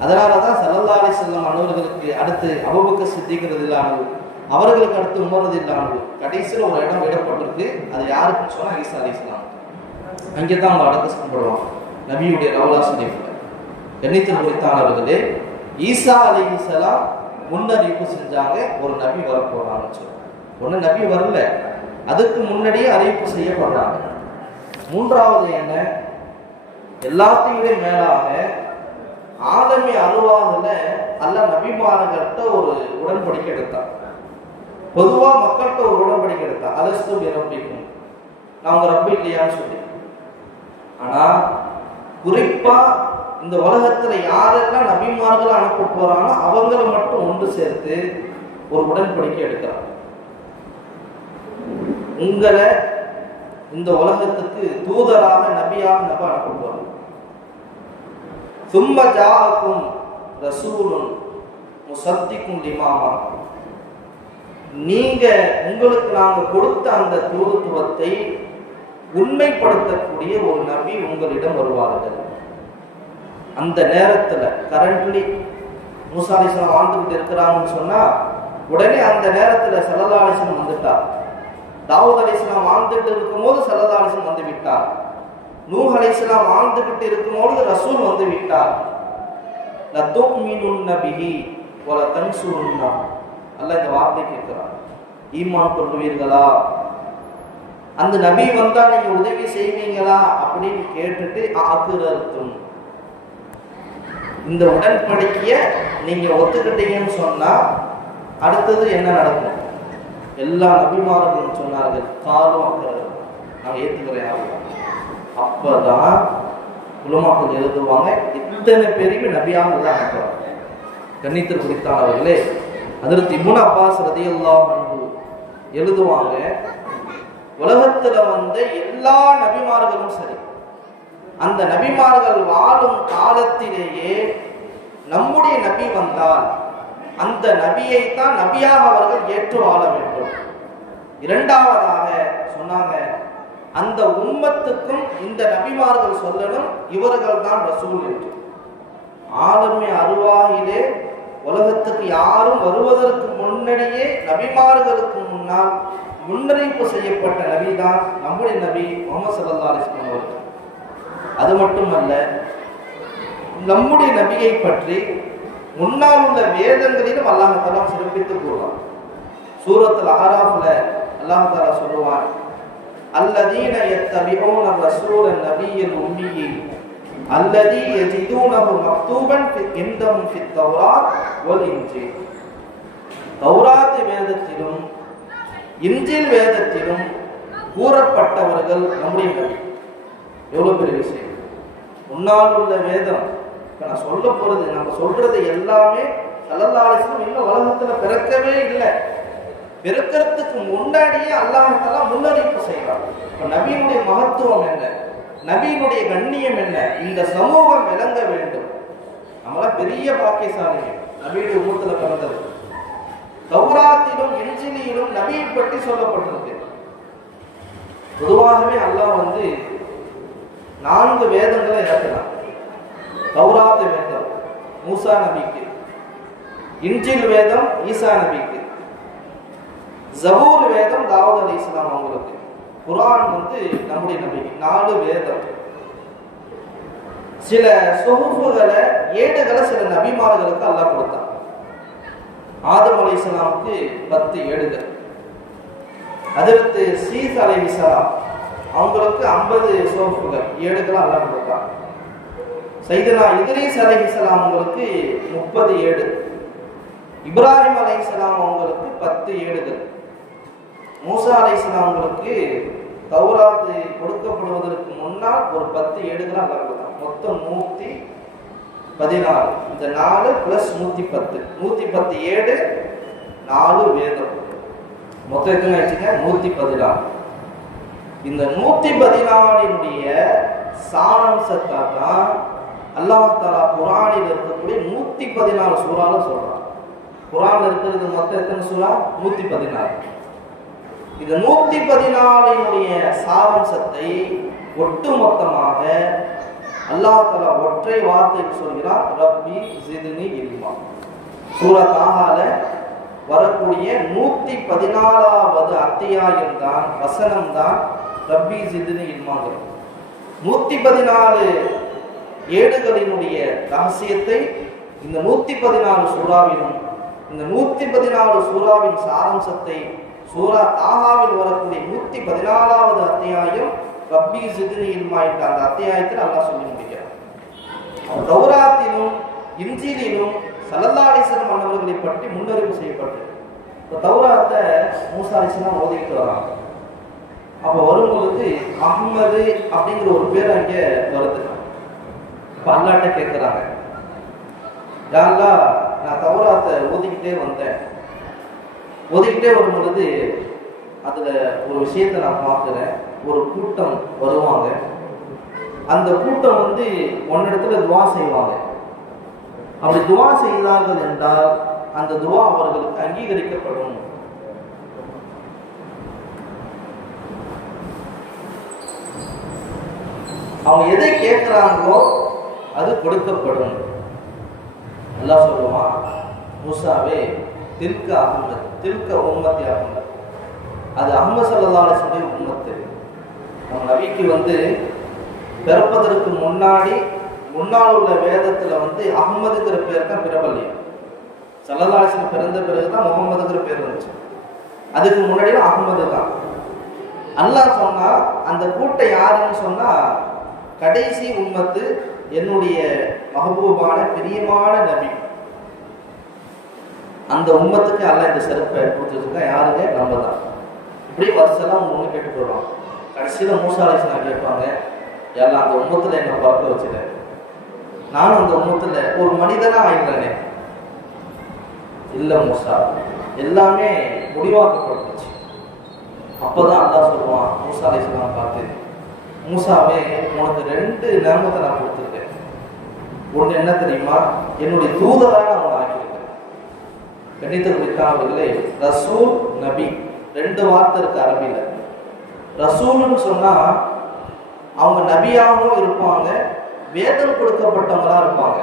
அதனால தான் ஸல்லல்லாஹு அலைஹி வஸல்லம் அன்னவர்களுக்கு அடுத்து அபூபக்கர் சித்திக் ரலியல்லாஹு, அவர்களுக்கு அடுத்து உமர் ரலியல்லாஹு, கடைசியில் ஒரு இடம் விடப்பட்டிருக்கு. அது யாருக்குன்னு சொன்னால் ஈசா அலைஹிஸ்ஸலாம். அங்கே தான் அவங்க அடக்க செய்யப்படுவாங்க, நபியுடைய ரவுலா ஷரீஃப்ல. கண்ணியத்தின் குறித்தானவர்களே, ஈசா அலைஹிஸ்ஸலாம் முன்னறிவிப்பு செஞ்சாங்க, ஒரு நபி வரப்போறாங்கன்னு சொல்லி. ஒன்றும் நபி வரல, அதுக்கு முன்னாடியே அறிவிப்பு செய்யப்படுறாங்க. 3வது என்ன, எல்லாத்தையும் மேலாக ஆதமி அருவாகல அல்லாஹ் நபிமார்கள்ட்ட ஒரு உடன்படிக்கை எடுத்தான். பொதுவாக மக்கள்கிட்ட ஒரு உடன்படிக்கை எடுத்தான், அலஸ்து பி ரப்பிக்கும், நான் உங்க ரப்பி இல்லையான்னு சொல்லி. ஆனா குறிப்பா இந்த உலகத்துல யாரெல்லாம் நபிமார்கள் அனுப்ப போறானோ அவங்களை மட்டும் ஒன்று சேர்த்து ஒரு உடன்படிக்கை எடுக்கிறான். உங்களை இந்த உலகத்துக்கு தூதராக நபியாக அனுப்ப போறாங்க. சும்ம ஜாஅக்கும் ரசூலுன் முஸத்திகுன் லிமாமா, நீங்க உங்களுக்கு நாங்க கொடுத்த அந்த தூதுத்துவத்தை உண்மைப்படுத்தக்கூடிய ஒரு நபி உங்களிடம் வருவார்கள். அந்த நேரத்துல கரண்ட்லி மூசா அலைஹிஸ்ஸலாம் வாழ்ந்துகிட்டு இருக்கிறாங்கன்னு சொன்னா உடனே அந்த நேரத்துல ஸல்லல்லாஹு அலைஹி வஸல்லம் வந்துட்டார். தாவூத் அலைஹிஸ்ஸலாம் வாழ்ந்துட்டு இருக்கும்போது ஸல்லல்லாஹு அலைஹி வஸல்லம் வந்து விட்டார். நூஹ் அலைஹிஸ்ஸலாம் வாழ்ந்துகிட்டு இருக்கும்போது ரசூல் வந்து விட்டார். லதுமினுன்ன பிஹி வல தன்சுருன்னா, அல்லாஹ் இந்த வார்த்தை கேட்கிறார், ஈமான் கொள்வீர்களா, அந்த நபி வந்தா நீங்க உதவி செய்வீங்களா அப்படின்னு கேட்டுட்டு, ஆக்குறதும் இந்த உடன்படிக்கைய நீங்க ஒத்துக்கிட்டீங்கன்னு சொன்னா அடுத்தது என்ன நடக்கும்? எல்லா நபிமார்களும் சொன்னார்கள், காலும் அக்கறை நாங்கள் ஏற்றுக்கிறேன். அப்பதான் உலமாக்கள் எழுதுவாங்க, இத்தனை பேருமே நபியாக தான் அனுப்புவாங்க. கண்ணியத்திற்கு குறித்தானவர்களே, அதற்கு இப்னு அப்பாஸ் ரலியல்லாஹு அன்ஹு எழுதுவாங்க, உலகத்துல வந்த எல்லா நபிமார்களும் சரி, அந்த நபிமார்கள் வாழும் காலத்திலேயே நம்முடைய நபி வந்தால் அந்த நபியை தான் நபியாக அவர்கள் ஏற்று வாழ வேண்டும். இரண்டாவதாக சொன்னாங்க, அந்த உம்மத்துக்கும் இந்த நபிமார்கள் சொல்லணும், இவர்கள் தான் ரசூல் என்று. ஆலமே அருவாயிலே உலகத்துக்கு யாரும் வருவதற்கு முன்னாடியே நபிமார்களுக்கு முன்னால் முன்னறிவிப்பு செய்யப்பட்ட நபி தான் நம்முடைய நபி முஹம்மது ஸல்லல்லாஹு அலைஹி வஸல்லம் அவர்கள். அது மட்டுமல்ல, நம்முடைய நபியை பற்றி முன்னால் உள்ள வேதங்களிலும் அல்லாஹ் தஆலா சிறப்பித்து கூறுவார். சூரத்துல் அஹ்ராஃப்ல அல்லாஹ் தஆலா சொல்லுவார், அல்லதீன யத்தபிஊன ரசூல நபியல் உம்மி அல்லதி யஜிதூனஹு மக்தூபன் இன்தஹும் ஃபித் தௌராத் வல் இன்ஜீல். தௌராத் வேதத்திலும் இன்ஜீல் வேதத்திலும் கூறப்பட்டவர்கள் நம்முடைய நபி. எவ்வளவு பெரிய விஷயம்! முன்னால் உள்ள வேதம், இப்ப நான் சொல்ல போறது, நம்ம சொல்றது எல்லாமே ஸல்லல்லாஹு அலைஹி வஸல்லம் இன்னும் உலகத்துல பிறக்கவே இல்லை. பிறக்கிறதுக்கு முன்னாடியே அல்லாஹ் தஆலா முன்னறிவிப்பு செய்வார். இப்ப நபியினுடைய மகத்துவம் என்ன, நபியினுடைய கண்ணியம் என்ன, இந்த சமூகம் விளங்க வேண்டும். நம்மளாம் பெரிய பாக்கியசாலிகள், நபியுடைய உம்மத்துல பிறந்தது. தௌராத்திலும் இன்ஜீலிலும் நபியை பற்றி சொல்லப்பட்டிருக்கு. பொதுவாகவே அல்லாஹ் 4 வேதங்களை இறக்கினான். தௌராத் வேதம் மூசா நபிக்கு, இன்ஜில் வேதம் ஈசா நபிக்கு, ஜபூர் வேதம் தாவூத் அலைஹிஸ்ஸலாம் அவங்களுக்கு, குர்ஆன் நம்முடைய நபிக்கு. 4 வேதம். சில சுஹுஃபுகளை, ஏடுகளை சில நபிமார்களுக்கு அல்லாஹ் கொடுத்தான். ஆதம் அலைஹிஸ்ஸலாமுக்கு 10 ஏடுகள், ஹஜ்ரத் சீஸ் அலைஹிஸ்ஸலாம் அவங்களுக்கு 50 சுஹுஃபுகள் ஏடுகளை அல்லாஹ் கொடுத்தான். சையதுனா இத்ரீஸ் அலைஹிஸ்ஸலாம் அவங்களுக்கு 30 ஏடு, இப்ராஹிம் அலைஹிஸ்ஸலாம் அவங்களுக்கு 10 ஏடுகள், மூசா அலைஹிஸ்ஸலாம் அவங்களுக்கு தௌராத் கொடுக்கப்படுவதற்கு முன்னால் ஒரு 10 ஏடுகள் அல்லாஹ் கொடுத்தான். மொத்தம் 114. இந்த 4 பிளஸ் 110, 110 ஏடு, 4 வேதம், மொத்தம் எத்தனை ஆயிடுச்சுங்க? 114. இந்த 114 சாராம்சத்தை தான் அல்லாஹ் தஆலா குர்ஆனில் இருக்கக்கூடிய 114 சூறால சொல்றான். குர்ஆன்ல இருக்கிறது மொத்தம் எத்தனை சூறா? 114. இந்த 114 சாராம்சத்தை ஒட்டுமொத்தமாக அல்லாஹ் தஆலா ஒற்றை வார்த்தையில் சொல்கிறார், ரப்பி ஜித்னி இல்மா. சூரா தாஹால வரக்கூடிய 114வது அத்தியாயம் தான், வசனம் தான் ரப்பி ஜித்னி இல்மாங்கிறது. 114 ஏடுகளினுடைய ரகசியத்தை இந்த 114 சூறாவிலும், இந்த 114 சூறாவின் சாராம்சத்தை சூரா தாஹாவில் வரக்கூடிய 114வது அத்தியாயம் ரப்பி ஜித்னி இல்மா என்ற அந்த அத்தியாயத்தில் அல்லாஹ் சொல்லி முடிக்கிறார். தௌராத்திலும் இன்ஜீலிலும் ஸல்லல்லாஹு அலைஹி வஸல்லம் அவர்களை பற்றி முன்னறிவு செய்யப்பட்டது. இப்போ தௌராத்தை மூசா அலைஹிஸ்ஸலாம் ஓதிக்கிட்டு வராங்க. அப்போ வரும்பொழுது அஹ்மது அப்படிங்கிற ஒரு பேர் அங்கே வருது. இப்போ அல்லாஹ்ட்ட கேட்குறாங்க, யா அல்லாஹ், நான் தௌராத்தை ஓதிக்கிட்டே வந்தேன். ஓதிக்கிட்டே வரும் பொழுது அதில் ஒரு விஷயத்தை நான் பார்க்குறேன். ஒரு கூட்டம் வருவாங்க, அந்த கூட்டம் ஒன்னிடத்துல துவா செய்வாங்க. அப்படி துவா செய்தார்கள் என்றால் அந்த துவா அவர்களுக்கு அங்கீகரிக்கப்படும். அவங்க எதை கேட்கிறாங்களோ அது கொடுக்கப்படும். அல்லாஹ் சொல்லுவான், மூசாவே தில்க அஹ்மத், தில்க உம்மத்தி அஹ்மத், அது அஹ்மத் ஸல்லல்லாஹு அலைஹி வஸல்லம் உம்மத்து. நம்ம நபிக்கு பிறப்பதற்கு முன்னால் உள்ள வேதத்துல அஹ்மதுங்கிற பேர் தான் பிரபல்யம். ஸல்லல்லாஹு அலைஹி வஸல்லம் பிறந்த பிறகுதான் முகமதுங்கிற பேர் வந்துச்சு. அதுக்கு முன்னாடியும் அஹ்மது தான். அல்லாஹ் சொன்னா அந்த கூட்டம் யாருன்னு சொன்னா, கடைசி உம்மத்து என்னுடைய மஹபூபான பிரியமான நபி. அந்த உம்மத்துக்கு அல்ல இந்த செருப்பை கொடுத்து வச்சுருக்கா யாருங்க? நம்ம தான். இப்படி வருஷம்லாம் ஒன்று கேட்டு போடுறோம். கடைசியில் மூசா அலைஹிஸ்ஸலாம் கேட்பாங்க, எல்லாம் அந்த உம்மத்தில் என்னை பறக்க வச்சுட்டேன், நானும் அந்த உம்மத்தில் ஒரு மனிதனாக ஆயிடுறேனே. இல்லை மூசா, எல்லாமே முடிவாக்கப்பட்டுச்சு. அப்போதான் அல்லாஹ் சொல்லுவான் மூசா அலைஹிஸ்ஸலாம் பார்த்து, மூசாவே உனக்கு 2 நியமத்தை நான் கொடுத்துருக்கேன். ஒன்று என்ன தெரியுமா? என்னுடைய தூதராக நான் உன்னை ஆக்கியிருக்கேன். கணிதவிற்கானவர்களே, ரசூல் நபி 2 வார்த்தை இருக்கு அரபியில். ரசூல்னு சொன்னா அவங்க நபியாகவும் இருப்பாங்க, வேதம் கொடுக்கப்பட்டவங்களா இருப்பாங்க.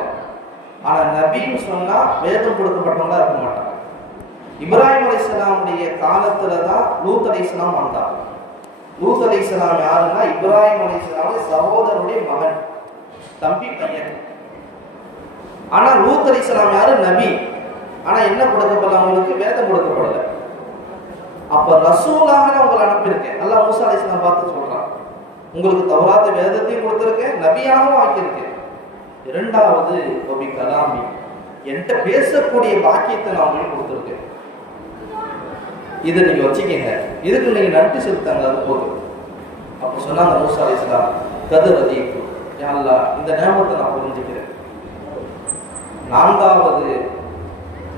ஆனா நபின்னு சொன்னா வேதம் கொடுக்கப்பட்டவங்களா இருக்க மாட்டாங்க. இப்ராஹிம் அலைஹிஸ்ஸலாமுடைய காலத்துல தான் லூத் அலைஹிஸ்ஸலாம் வந்தாங்க. லூத் அலைஹிஸ்ஸலாம் யாருன்னா இப்ராஹிம் அலைஹிஸ்ஸலாமுடைய சகோதரனுடைய மகன், தம்பி பையன். ஆனா லூத் அலைஹிஸ்ஸலாம் யாரு? நபி. ஆனா என்ன கொடுக்கப்படல? அவங்களுக்கு வேதம் கொடுக்கப்படல. அப்ப ரசூலாக நான் உங்களை அனுப்பியிருக்கேன். அல்லாஹ் மூசா அலைஹிஸ்ஸலாம் பார்த்து சொல்றான், உங்களுக்கு தௌராத் வேதத்தையும் கொடுத்திருக்கேன், நபியாகவும் ஆக்கியிருக்கேன். 2வது நபி கலாமி, என்கிட்ட பேசக்கூடிய பாக்கியத்தை நான் உங்களுக்கு கொடுத்துருக்கேன். இதை நீங்க வச்சுக்கீங்க, இதுக்கு நீங்க நன்றி செலுத்தாங்க, அது போதும். அப்ப சொன்னாங்க மூசா அலைஹிஸ்ஸலாம், கதர் அதீக்கு, யா அல்லாஹ் இந்த நியமத்தை நான் புரிஞ்சுக்கிறேன். 4வது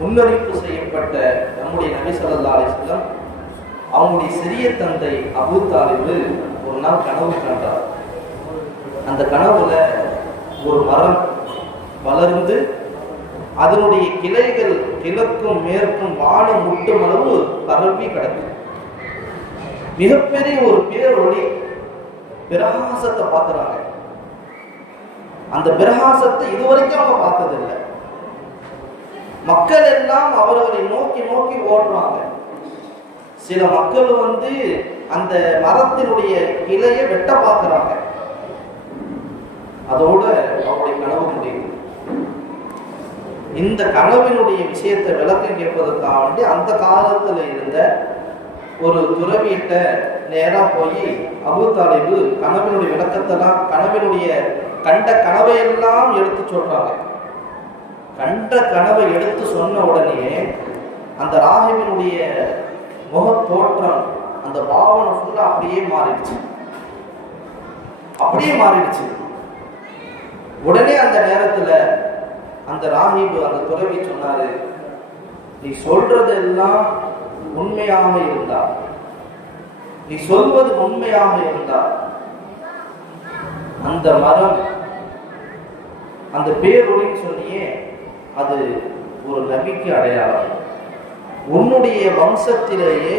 முன்னறிவிப்பு செய்யப்பட்ட நம்முடைய நபி ஸல்லல்லாஹு அலைஹி வஸல்லம் அவங்களுடைய சிறிய தந்தை அபூ தாலிப் ஒரு நாள் கனவு கண்டார். அந்த கனவுல ஒரு மரம் வளர்ந்து அதனுடைய கிளைகள் கிழக்கும் மேற்கும் வானம் முட்டும் அளவு பரவி கிடக்கு. மிகப்பெரிய ஒரு பேரொளி பிரகாசத்தை பார்க்கிறாங்க. அந்த பிரகாசத்தை இதுவரைக்கும் அவங்க பார்த்ததில்லை. மக்கள் எல்லாம் அவர்களை நோக்கி நோக்கி ஓடுறாங்க. சில மக்கள் அந்த மரத்தினுடைய கிளையை வெட்ட பார்க்கிறாங்க. அதோட அவருடைய கனவு முடியும். இந்த கனவினுடைய விஷயத்தை விளக்கம் கேட்பதற்காக வேண்டி அந்த காலத்துல இருந்த ஒரு துறவியிட்ட நேரா போய் அபூ தாலிபு கனவினுடைய விளக்கத்தெல்லாம், கனவினுடைய கண்ட கனவையெல்லாம் எடுத்து சொல்றாங்க. கண்ட கனவை எடுத்து சொன்ன உடனே அந்த ராஹிபினுடைய முக தோற்றம், அந்த பாவனை ஃபுல்லா அப்படியே மாறிடுச்சு. உடனே அந்த நேரத்துல அந்த ராஹிபு, அந்த துறவி சொன்னாரு, நீ சொல்றதெல்லாம் உண்மையாக இருந்தா, நீ சொல்வது உண்மையாக இருந்தா, அந்த மரம், அந்த பேரொளின்னு சொன்னியே, அது ஒரு நபிக்கு அடையாளம். உன்னுடைய வம்சத்திலேயே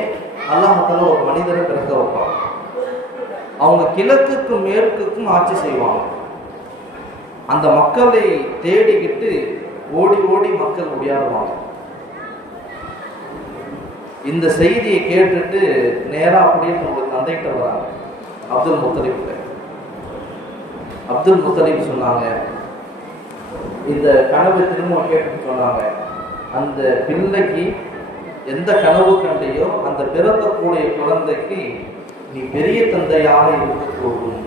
அல்லாஹ் தஆலா ஒரு மனிதரை பிறக்க வைப்பான். அவங்க கிழக்குக்கும் மேற்குக்கும் ஆட்சி செய்வாங்க. அந்த மக்களை தேடிக்கிட்டு ஓடி ஓடி மக்கள் ஓடியாடுவாங்க. இந்த செய்தியை கேட்டுட்டு நேரா அப்படியே நம்மளுடைய தந்தைகிட்ட வராங்க. அப்துல் முத்தலிப் சொன்னாங்க, இந்த கனவை திரும்ப கேட்டு சொன்னாங்க, அந்த பிள்ளைக்கு எந்த கனவு கண்டையோ அந்த பிறக்கக்கூடிய குழந்தைக்கு நீ பெரிய தந்தையாக இருக்கக்கூடும்,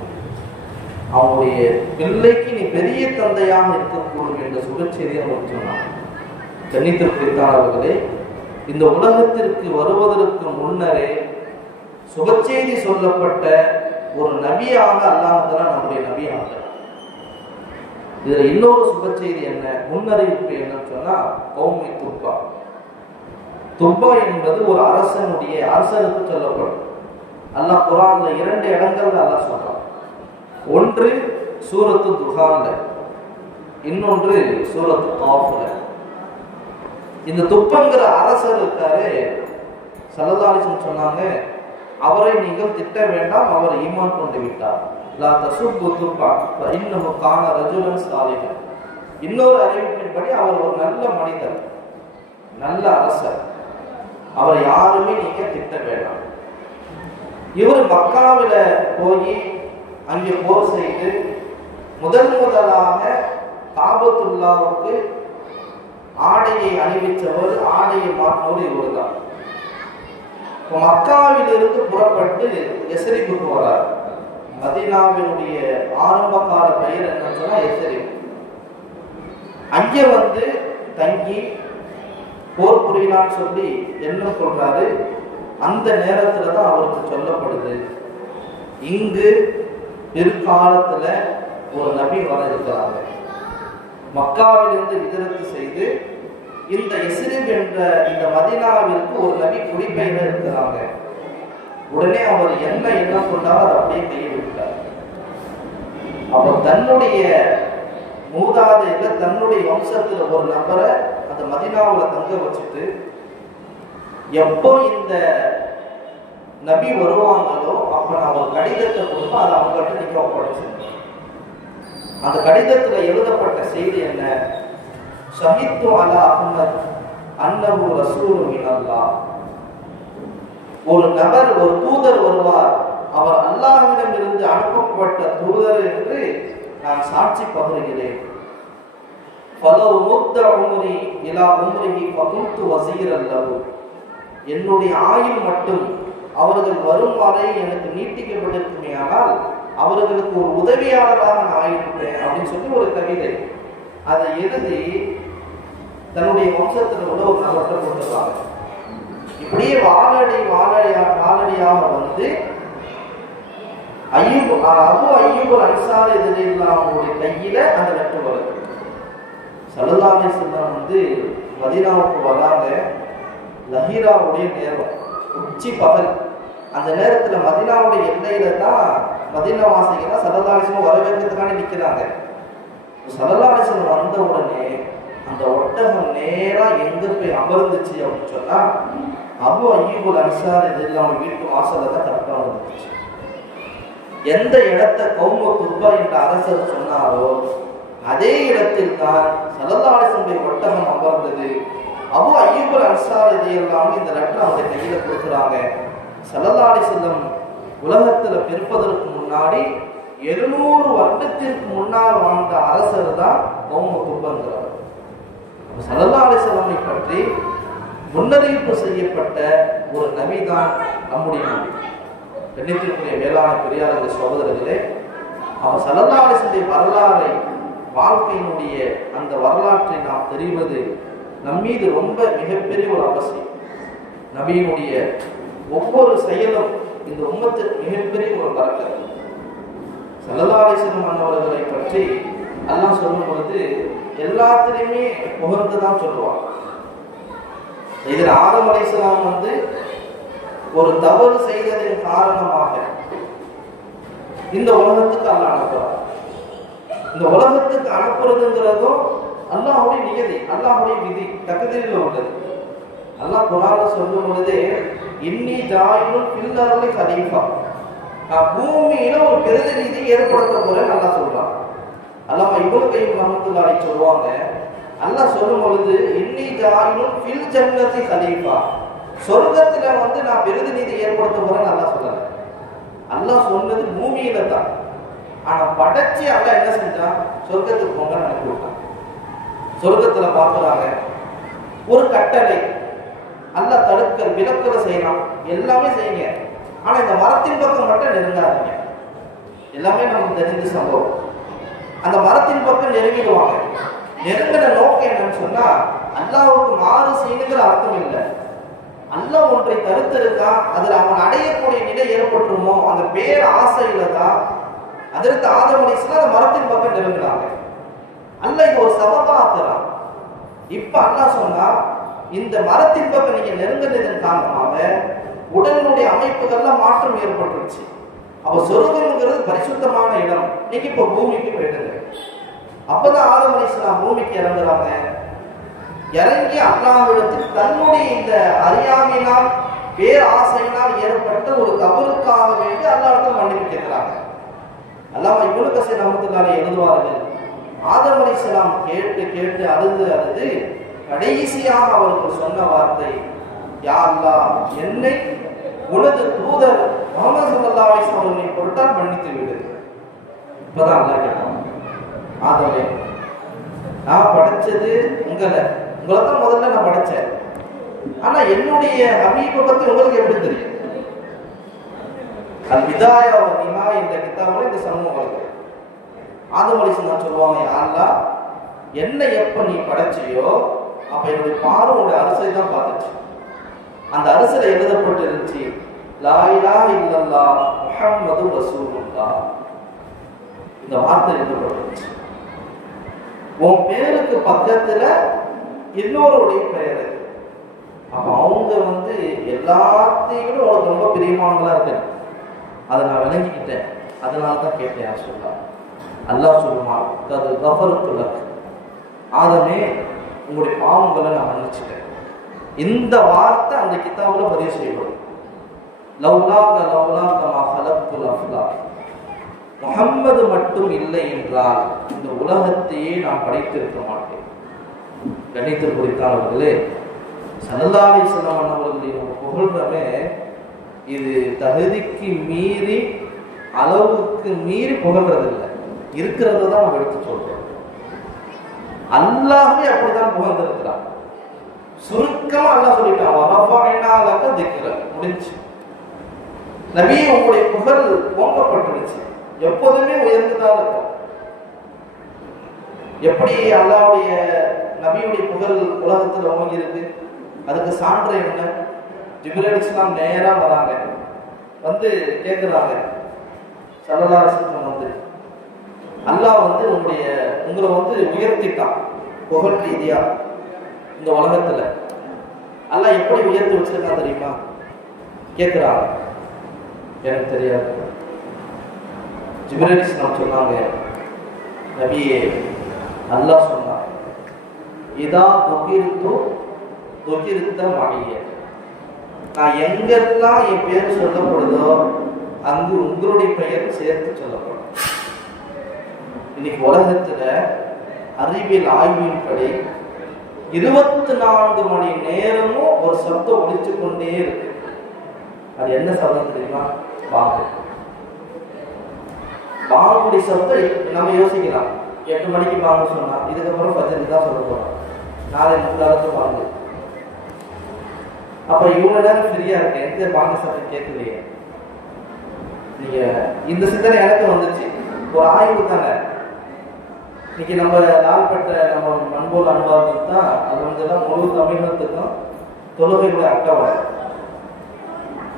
அவங்களுடைய பிள்ளைக்கு நீ பெரிய தந்தையாக இருக்கக்கூடும் என்ற சுபச்செய்தியை அவங்க சொன்னாங்க. கண்ணியத்திற்குரியவர்களே, இந்த உலகத்திற்கு வருவதற்கு முன்னரே சுபச்செய்தி சொல்லப்பட்ட ஒரு நபியாக அல்லாஹ் தஆலா நம்முடைய நபியாக. இதுல இன்னொரு சுபச்செய்தி என்ன, முன்னறிவிப்பு என்னன்னு சொன்னா, கௌமி துப்பா என்பது ஒரு அரசருக்கு சொல்லப்படும். அல்லாஹ் குர்ஆன்ல 2 இடங்கள்ல அல்லாஹ் சொல்றான். ஒன்று சூரத்து துஹான்ல, இன்னொன்று சூரத்து காஃப்ல. இந்த துப்பங்கிற அரசர் இருக்காரு, ஸல்லல்லாஹு அலைஹி வஸல்லம் சொன்னாங்க, அவரை நீங்கள் திட்ட வேண்டாம், அவர் ஈமான் கொண்டு விட்டார். லா தசுப்பு துப்பா இன்னஹு கான ரஜுலன் சாலிஹன். இன்னொரு அறிவிப்பின்படி அவர் ஒரு நல்ல மனிதர், நல்ல அரசர், அவரை யாருமே நீங்க திட்ட வேண்டாம். இவர் மக்காவில போய் அங்கே போர் செய்து முதலாக காபத்துல்லாவுக்கு ஆடையை அணிவிச்சவர், ஆடையை மாற்றினவர் இவர் தான். மக்காவிலிருந்து புறப்பட்டு எஸ்ரிபுக்கு வரார். மதீனாவினுடைய ஆரம்ப கால பெயர் என்னன்னு சொன்னா எஸ்ரிப். அங்கே தங்கி போர் புரியலான்னு சொல்லி என்ன சொல்றாரு, அந்த நேரத்துல தான் அவருக்கு சொல்லப்படுது, இங்கு பிற்காலத்துல ஒரு நபி வர இருக்கிறாங்க. மக்காவிலிருந்து ஹிஜ்ரத் செய்து இந்த யஸ்ரிப் என்ற இந்த மதீனாவிற்கு ஒரு நபி குடிபெயர இருக்கிறாங்க. உடனே அவர் என்ன சொன்னாரோ அதை அப்படியே கைவிட்டார். அவர் தன்னுடைய மூதாதையில தன்னுடைய வம்சத்துல ஒரு நபரை அந்த மதீனாவுல தங்க வச்சுட்டு, எப்போ இந்த நபி வருவாங்களோ அப்ப நான் ஒரு கடிதத்தை கொடுப்பேன், அதை அவங்கள்ட்ட நீங்க ஒப்படைச்சு. அந்த கடிதத்துல எழுதப்பட்ட செய்தி என்ன, ஷஹீது அலா அஹ்மத் அன்னஹு ரசூலுன் மினல்லாஹ். ஒரு நபர், ஒரு தூதர் வருவார், அவர் அல்லாஹ்விடம் இருந்து அனுப்பப்பட்ட தூதர் என்று நான் சாட்சி பகருகிறேன். ஃபலவ் முத்த உம்ரி இலா உம்ரிஹி ஃபகுன்து வஸீரன் லஹு. என்னுடைய ஆயுள் மட்டும் அவர்கள் வரும் வரை எனக்கு நீட்டிக்கப்பட்டிருக்குமே, ஆனால் அவர்களுக்கு ஒரு உதவியாளராக நான் ஆகிவிட்டேன் அப்படின்னு சொல்லி ஒரு கவிதை. அதை எழுதி தன்னுடைய வம்சத்தில் கூட ஒரு நபர்கிட்ட கொடுத்துருவாங்க. இப்படியே வாழடியாக வந்து அபு அய்யூப் அன்சாரி ரலியல்லாஹு கையில அந்த லெட்டர் வருது. ஸல்லல்லாஹு அலைஹி வஸல்லம் வந்து மதீனாவுக்கு வராங்க. லஹீராவுடைய நேரம், உச்சி பகல். அந்த நேரத்துல மதீனாவுடைய எல்லையில தான் மதீனா வாசிகள் ஸல்லல்லாஹு அலைஹி வஸல்லம் வரவேற்கிறதுக்காண்டி நிற்கிறாங்க. ஸல்லல்லாஹு அலைஹி வஸல்லம் வந்த உடனே அந்த ஒட்டகம் நேரா எங்க போய் அமர்ந்துச்சு அப்படின்னு சொன்னா, அபு அய்யூப் அன்சாரி ரலியல்லாஹு வீட்டு வாசல்ல தான் கரெக்டா வந்துச்சு. எந்த இடத்தை கௌமு துர்பா என்ற அரசர் சொன்னாரோ அதே இடத்தில் தான் ஸல்லல்லாஹு அலைஹி வஸல்லம் ஒட்டகம் அமர்ந்தது. அபு அய்யூப் அன்சாரி ரலியல்லாஹு இந்த லெட்டர் அவங்க கையில கொடுக்குறாங்க. ஸல்லல்லாஹு அலைஹி வஸல்லம் உலகத்துல பிறப்பதற்கு முன்னாடி 700 வருடத்திற்கு முன்னால் வாழ்ந்த அரசர் தான் கௌமு துர்பாங்கிறவர். ஸல்லல்லாஹு அலைஹி வஸல்லம் பற்றி முன்னறிவிப்பு செய்யப்பட்ட ஒரு நபி தான் நம்முடைய நபி. கண்ணியத்திற்குரிய மேலான பெரியார்கள் சகோதரர்களே, அவர் ஸல்லல்லாஹு அலைஹி வஸல்லம் வரலாறை, வாழ்க்கையினுடைய அந்த வரலாற்றை நாம் தெரிவது நம்மீது ரொம்ப மிகப்பெரிய ஒரு அவசியம். நபியினுடைய ஒவ்வொரு செயலும் இந்த உம்மத்திற்கு மிகப்பெரிய ஒரு பரக்கத். ஸல்லல்லாஹு அலைஹி வஸல்லம் அவர்களை பற்றி அல்லாஹ் சொல்லும் பொழுது எல்லாத்திலையுமே புகழ்ந்து தான் சொல்லுவாங்க. இதில் ஆதம் அலைஹிஸ்ஸலாம் வந்து ஒரு தவறு செய்ததின் காரணமாக இந்த உலகத்துக்கு அல்லாஹ் அனுப்புறார். இந்த உலகத்துக்கு அனுப்புறதுங்கிறதும் அல்லாஹ்வுடைய நியதி, அல்லாஹ்வுடைய விதி, தக்தீரில் உள்ளது. அல்லாஹ் குர்ஆன்ல சொல்லும் பொழுதே இன்னி ஜாயிலுன் ஃபில் அர்லி கலீஃபா, நான் பூமியில ஒரு பிரதிநிதி ஏற்படுத்த போறேன் அல்லாஹ் சொல்றான். அல்லாஹ் இப்னு கய்யிம் ரஹ்மத்துல்லாஹி அலைஹி சொல்லுவாங்க, அல்லாஹ் சொல்லும் பொழுது இன்னி ஜாயிலுன் ஃபில் ஜன்னதி கலீஃபா, சொர்க்கத்துல வந்து நான் பிரதிநிதி ஏற்படுத்த போறேன்னு அல்லாஹ் சொல்லல. அல்லாஹ் சொன்னது பூமியில தான். ஆனா படைச்சி அல்லாஹ் என்ன செஞ்சான், சொர்க்கத்துக்கு போங்க அனுப்பி விட்டான். சொர்க்கத்துல பார்க்கறாங்க ஒரு கட்டளை, அல்லாஹ் தடுக்க விலக்கல செய்யலாம், எல்லாமே செய்யுங்க, ஆனா இந்த மரத்தின் பக்கம் மட்டும் நெருங்காதீங்க. எல்லாமே நமக்கு தெரிஞ்ச சம்பவம். அந்த மரத்தின் பக்கம் நெருங்கிடுவாங்க. நெருங்கின நோக்கம் என்னன்னு சொன்னா அல்லாஹ்வுக்கு மாறு செய்யணுங்கிற அர்த்தம் இல்லை. அல்லாஹ் ஒன்றை தடுத்திருக்கா, அதுல அவன் அடையக்கூடிய நிலை ஏற்பட்டுருமோ அந்த பேர் ஆசையில தான் அதற்கு ஆதம் அலைஹிஸ்ஸலாம் அந்த மரத்தின் பக்கம் நெருங்கினாங்க. அல்லாஹ் இது ஒரு சபபா ஆக்குறான். இப்ப அல்லாஹ் சொன்னா இந்த மரத்தின் பக்கம் நீங்க நெருங்கினதன் காரணமாக உடலுடைய அமைப்புகள்லாம் மாற்றம் ஏற்பட்டுருச்சு. அவ சொர்க்கம்ங்கிறது பரிசுத்தமான இடம், நீங்க இப்ப பூமிக்கு போயிடுங்க. அப்பதான் ஆதம் அலைஹிஸ்ஸலாம் பூமிக்கு இறங்குறாங்க. இறங்கி அல்லாஹ்விடத்தில் தன்னுடைய இந்த அறியாமையினால் பேர் ஆசையினால் ஏற்பட்ட ஒரு தவறுக்காக வேண்டி அல்லாஹ்விடத்தில் மன்னிப்பு கேட்கிறாங்க. அல்லாஹ் இப்னு கஸீர் ரஹ்மத்துல்லாஹி அலைஹி எழுதுவார்கள், ஆதம் அலைஹிஸ்ஸலாம் கேட்டு அழுது கடைசியாக அவர்கள் சொன்ன வார்த்தை, யா அல்லாஹ், என்னை உனது தூதர் முஹம்மது ஸல்லல்லாஹு அலைஹி வஸல்லம் அவர்களின் பொருட்டால் மன்னித்து விடு. இப்பதான் அல்லாஹ் கேட்டான், ஆதமே, நான் படைச்சது உங்களை தான் முதல்ல நான் படைச்சேன், ஆனா என்னுடைய ஹபீபை பத்தி உங்களுக்கு எப்படி தெரியும்? அல் விதாயா வ நிஹாயா என்ற கிதாபில் இந்த சமூகம் வருது. ஆதம் அலைஹிஸ்ஸலாம் சொல்லுவாங்க, யா அல்லாஹ், என்னை எப்ப நீ படைச்சியோ அப்ப என்னுடைய பார்வை அரசை தான் பார்த்துச்சு. அந்த அரசில் எழுதப்பட்டு இருந்துச்சு, லா இலாஹ இல்லல்லாஹ் முஹம்மது ரசூலுல்லாஹ். இந்த வார்த்தை எழுதப்பட்டுருச்சு. உன் பேருக்கு பக்கத்துல இன்னொருடைய பெயர். அப்ப அவங்க எல்லாத்தையும் உனக்கு ரொம்ப பிரியமானங்களா இருக்கு. அதை நான் விளங்கிக்கிட்டேன். அதனால தான் கேட்டேன். யார் சொல்லா? அல்லாஹ் சொல்லுவான், அது கஃபருத்துலக், ஆதமே உங்களுடைய பாவங்களை நான் மன்னிச்சுட்டேன். இந்த வார்த்தை அந்த கிதாபுல பதிவு செய்யப்படும். லவ்லாக லவ்லாக மா ஹலக்துல் அஃலாக், முஹம்மது மட்டும் இல்லை என்றால் இந்த உலகத்தையே நான் படைத்திருக்க மாட்டேன். கணித்திற்குறித்தானவர்களே, ஸல்லல்லாஹு அலைஹி வஸல்லம் அவர்களின் புகழ்றமே இது தகுதிக்கு மீறி, அளவுக்கு மீறி புகழ்றதில்லை. இருக்கிறத தான் நம்ம எடுத்து சொல்றோம். அல்லாஹ்வே அப்படிதான் புகழ்ந்திருக்கிறான். சுருக்கமா அல்லாஹ் சொல்லிட்டான், வரஃபஅனா லக திக்ர, முடிஞ்சு. நபி உங்களுடைய புகழ் ஓங்கப்பட்டுருச்சு, எப்போதுமே உயர்ந்துதான் இருக்கும். எப்படி அல்லாஹ்வுடைய நபியுடைய புகழ் உலகத்தில் ஓங்கி இருக்கு? அதுக்கு சான்று என்ன? ஜிப்ரீல் அலைஹிஸ்ஸலாம் நேரா வராங்க, கேட்குறாங்க, ஸல்லல்லாஹு அலைஹி வஸல்லம் அல்லாஹ் உங்களை உயர்த்திட்டான் புகழ் ரீதியா. இந்த உலகத்துல அல்லாஹ் எப்படி உயர்த்தி வச்சிருக்கான் தெரியுமா? கேட்குறாங்க. எனக்கு தெரியாது. ஜிப்ரீல் அலைஹிஸ்ஸலாம் சொன்னாங்க, நபியே அல்லாஹ் சொன்னான், இதா துகிர்த மகிய, நான் எங்கெல்லாம் என் பேர் சொல்லப்படுதோ அங்கு உங்களுடைய பெயர் சேர்த்து சொல்லப்படும். இன்னைக்கு உலகத்துல அறிவியல் ஆய்வின்படி 24 மணி நேரமும் ஒரு சப்தம் ஒலிச்சு கொண்டே இருக்கு. அது என்ன சப்தம் தெரியுமா? பாங்கு. பாங்குடைய சப்தம் நம்ம யோசிக்கலாம், 8 மணிக்கு பாங்கு சொன்னா இதுக்கப்புறம் 10 தான் சொல்ல போறோம், நாளை முக்காலத்து பாங்கு. அப்ப இவ்வளவு நேரம் ஃப்ரீயா இருக்கு, எந்த பாங்கு சப்தம் கேட்கலையே. நீங்க இந்த சிந்தனை எனக்கு வந்துச்சு. ஒரு ஆய்வு தாங்க. இன்னைக்கு நம்ம நாள்பட்ட நம்ம மண்போல் அனுபவத்துக்கு தான் அது முழு தமிழகத்துக்கும் தொழுகையுடைய அட்டவணை.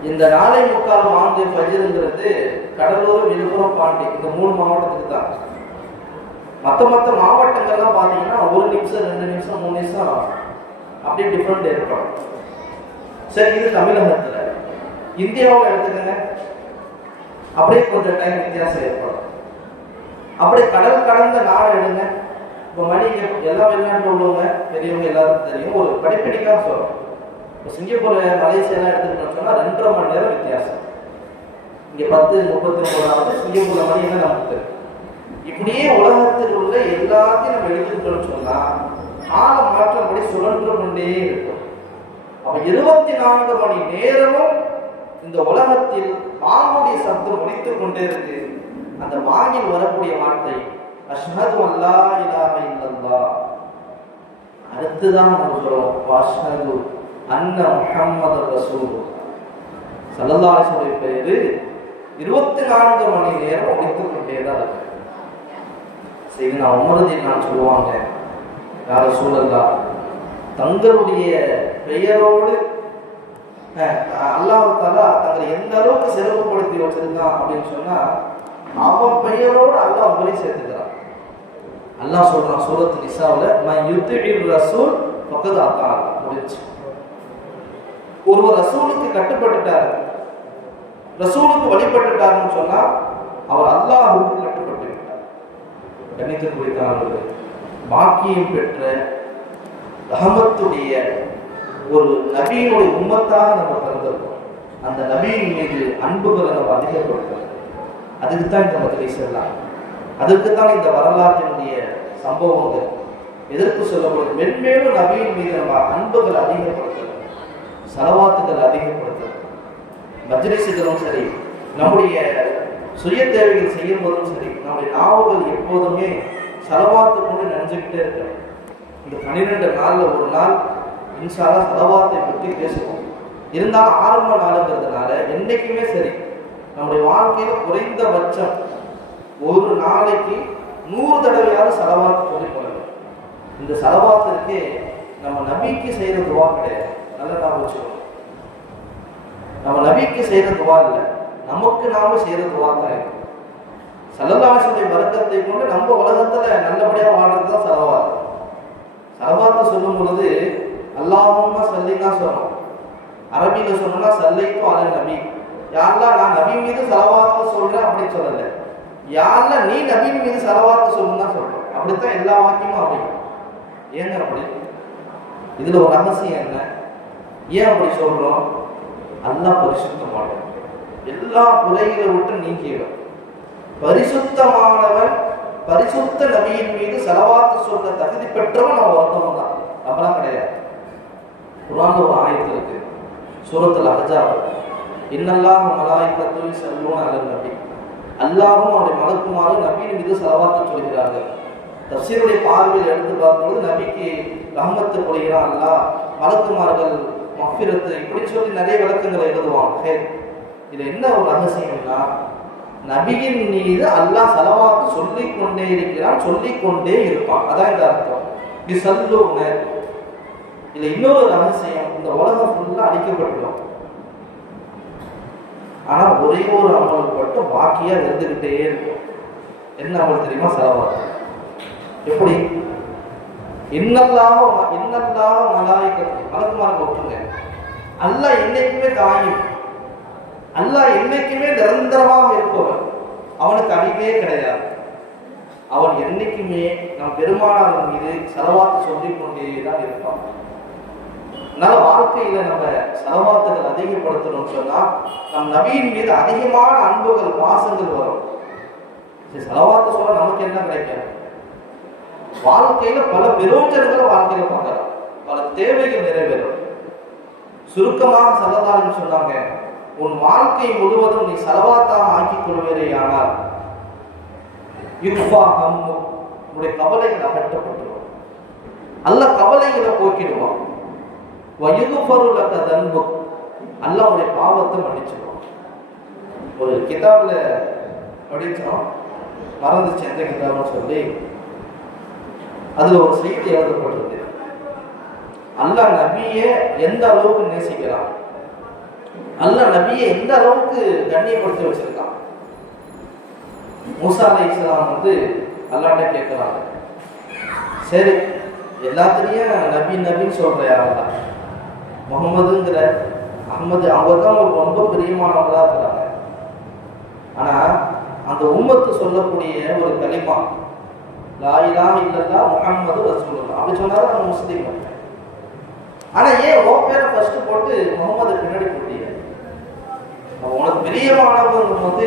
இந்த நாளை முக்கால் ஆண்டு பஜிருங்கிறது கடலூர், விழுப்புரம், பாண்டி இந்த 3 மாவட்டத்துக்கு தான். மற்ற மாவட்டங்கள்லாம் பார்த்தீங்கன்னா 1 நிமிஷம், 2 நிமிஷம், 3 நிமிஷம் அப்படியே டிஃப்ரெண்ட் ஏற்படும். சரி, இது தமிழகத்துல. இந்தியாவில் எடுத்துக்கங்க, அப்படியே கொஞ்சம் டைம் வித்தியாசம் ஏற்படும். அப்படியே கடல் கடந்த நாடு எடுங்க. இப்போ மணி எல்லா வெளிநாட்டில் உள்ளவங்க பெரியவங்க எல்லாருக்கும் தெரியும். ஒரு படிப்படிக்காக சொல்றோம். இப்போ சிங்கப்பூர், மலேசியெல்லாம் எடுத்துக்கிட்டோம்னு சொன்னா 2.5 மணி நேரம் வித்தியாசம். இங்க 10:39 சிங்கப்பூர்ல மணி என்ன நமக்கு தெரியும். இப்படியே உலகத்தில் உள்ள எல்லாத்தையும் நம்ம எடுத்துக்கிட்டோம்னு சொன்னா கால மாற்றப்படி சுழன்று கொண்டே இருக்கும். அப்ப 24 மணி நேரமும் இந்த உலகத்தில் பாங்குடைய சப்தம் ஒலித்துக் கொண்டே இருக்கு. அந்த வாங்கில் வரக்கூடிய வார்த்தை அஷ்ஹது அல்லா இலாஹ இல்லல்லாஹ். அடுத்துதான் நம்ம சொல்றோம், அஷ்ஹது அன்ன முஹம்மது ரசூலுல்லாஹ். ஸல்லல்லாஹு அலைஹி வஸல்லம் பேரு 24 மணி நேரம் ஒலித்துக் கொண்டே தான் இருக்கு. சரி, நான் உமரதி நான் சொல்லுவாங்க, யா ரசூலல்லாஹ், தங்களுடைய பெயரோடு அல்லாஹ் தஆலா தங்களை எந்த அளவுக்கு சிறப்புப்படுத்தி வச்சிருக்கான் அப்படின்னு சொன்னா, அவன் பெயரோடு அல்லாஹ் உங்களையும் சேர்த்துக்கிறான். அல்லாஹ் சொல்றான் சூரத்து நிசாவுல, மன் யுத்திஇர் ரசூல் ஃபக்கத் அத்தா, முடிஞ்சு. ஒருவர் ரசூலுக்கு கட்டுப்பட்டுட்டாரு, ரசூலுக்கு வழிபட்டுட்டாருன்னு சொன்னா அவர் அல்லாஹ்வுக்கு கட்டுப்பட்டு விட்டார். கண்ணியத்திற்குரிய பாக்கியம் பெற்ற ரஹமத்துடைய ஒரு நபியினுடைய உம்மத்தாக நம்ம பிறந்திருக்கோம். அந்த நபியின் மீது அன்புகளை நம்ம அதிகப்படுத்தணும். அதுக்குத்தான் இந்த மஜ்லிஸ் எல்லாம், அதுக்குத்தான் இந்த வரலாற்றினுடைய சம்பவங்கள் எதற்கு சொல்லப்படுது. மென்மேலும் நபியின் மீது நம்ம அன்புகளை அதிகப்படுத்தணும், சலவாத்துக்கள் அதிகப்படுத்தணும். மஜ்லிஸுகளும் சரி, நம்முடைய சுய தேவைகள் செய்யும் போதும் சரி, நம்முடைய நாவுகள் எப்போதுமே சலவாத்து கொண்டு நினைஞ்சுக்கிட்டே இருக்கணும். இந்த 12 நாள்ல ஒரு நாள் இன்ஷா அல்லாஹ் சலவாத்தை பற்றி பேசுவோம். இருந்தாலும் ஆரம்ப நாளுங்கிறதுனால என்னைக்குமே சரி, நம்முடைய வாழ்க்கையில குறைந்தபட்சம் ஒரு நாளைக்கு 100 தடவையாவது சலவாத்து சொல்லி கொள்ளணும். இந்த சலவாத்திற்கு நம்ம நபிக்கு செய்யற துவா கிடையாது. நல்லா நான் வச்சுக்கணும். நம்ம நபிக்கு செய்யற துவா இல்லை, நமக்கு நாம செய்யற துவா தான். ஸல்லல்லாஹு அலைஹி வஸல்லம் பரக்கத்தை கொண்டு நம்ம உலகத்துல நல்லபடியா வாழ்றது தான் ஸலவாத். ஸலவாத்தை சொல்லும் பொழுது அல்லாஹும்ம ஸல்லினா சொல்லணும். அரபியில சொன்னா ஸல்லைத்து அலா நபி, யா அல்லாஹ் நான் நபி மீது ஸலவாத் சொல்றேன் அப்படி சொல்லல, யா அல்லாஹ் நீ நபி மீது ஸலவாத் சொல்லுன்னா சொல்றேன். அப்படித்தான் எல்லா வாக்கியமும் அமையும். ஏங்க அப்படி? இதுல ஒரு ரகசியம் என்ன? ஏன் அப்படி சொல்றோம்? அல்லாஹ் பரிசுத்தமானவன், எல்லா குறைகளை விட்டு நீக்கியவன், பரிசுத்தமானவன். பரிசுத்த நபியின் மீது ஸலவாத் சொல்ல தகுதி பெற்றவன் அவன் ஒருத்தவன் தான், அப்பெல்லாம் கிடையாது. குர்ஆன்ல ஒரு ஆயத்து இருக்கு, சூரத்துல் அஹ்ஸாப், இன்னல்லாஹ மலாயிகத்து யுஸல்லூன அலன் நபி, அல்லாஹ்வும் அவருடைய மலக்குமாரும் நபியின் மீது ஸலவாத் சொல்கிறார்கள். தஃசீருடைய பார்வையில் எடுத்து பார்க்கும்போது நபிக்கு ரஹ்மத்து பொழிகிறான் அல்லாஹ், மலக்குமார்கள் மஃபிரத்து, இப்படி சொல்லி நிறைய விளக்கங்களை எழுதுவாங்க. இது என்ன ஒரு ரகசியம்னா, நபியின் மீது அல்லாஹ் ஸலவாத் சொல்லிக் கொண்டே இருக்கிறான், சொல்லிக்கொண்டே இருப்பான். அதான் இந்த அர்த்தம். இது சல்லூன. இதுல இன்னொரு ரகசியம், இந்த உலகம் ஃபுல்லா அழிக்கப்பட்டுடும், ஆனா ஒரே ஒரு அமல் மட்டும் பாக்கியா இருந்துகிட்டே இருக்கும். என்ன அமல் தெரியுமா? ஸலவாத். எப்படி? இன்னல்லாஹ மலாயிகத்து, மலக்குமார்கள் ஒப்புங்க, அல்லாஹ் என்னைக்குமே தாயும், அல்லாஹ் என்னைக்குமே நிரந்தரமாக இருப்பவன், அவனுக்கு அழிவே கிடையாது. அவன் என்னைக்குமே நம் பெருமானார் மீது ஸலவாத் சொல்லிக் கொண்டே தான் இருப்பான். அதனால வாழ்க்கையில நம்ம ஸலவாத்துகள் அதிகப்படுத்தணும்னு சொன்னா நம் நபியின் மீது அதிகமான அன்புகள் பாசங்கள் வரும். ஸலவாத்து சொல்ல நமக்கு என்ன கிடைக்கும்? வாழ்க்கையில பல பிரயோஜனங்களை வாழ்க்கையில பார்க்கலாம், பல தேவைகள் நிறைவேறும். சுருக்கமாக ஸல்லல்லாஹு அலைஹி சொன்னாங்க, உன் வாழ்க்கை முழுவதும் நீ ஸலவாத்தாக ஆக்கிக் கொள்வீரேயானால் யுஃபா ஹம்மு, உன்னுடைய கவலைகள் அகற்றப்பட்டுரும், அல்லாஹ் கவலைகளை போக்கிடுவான். வயுஃபரு லக தன்பு, அல்லாஹ் உன்னுடைய பாவத்தை மன்னிச்சிடுவான். ஒரு கிதாப்ல படிச்சோம், மறந்துச்சு எந்த கிதாப்னு சொல்லி, அதுல ஒரு செய்தி எழுதப்பட்டிருக்கு. அல்லாஹ் நபியை எந்த அளவுக்கு நேசிக்கிறான், அல்லாஹ் நபியை எந்த அளவுக்கு கண்ணியப்படுத்தி வச்சிருக்கான். மூசா அலைஹிஸ்ஸலாம் அல்லாஹ்ட்ட கேட்கிறாங்க, சரி எல்லாத்துலயும் நபி நபின்னு சொல்ற யாரெல்லாம், முகமதுங்கிற அஹ்மது அவங்க தான் ஒரு ரொம்ப பிரியமானவங்களா இருக்கிறாங்க, ஆனா அந்த உம்மத்து சொல்லக்கூடிய ஒரு கலிமா லா இலாஹ இல்லல்லாஹ் முஹம்மது ரசூலுல்லாஹ் அப்படி சொன்னாலும் நம்ம முஸ்லீம். ஆனா ஏன் ஓ பேரை ஃபர்ஸ்ட் போட்டு முகமது பின்னாடி போட்டிய? உனக்கு பிரியமானவங்க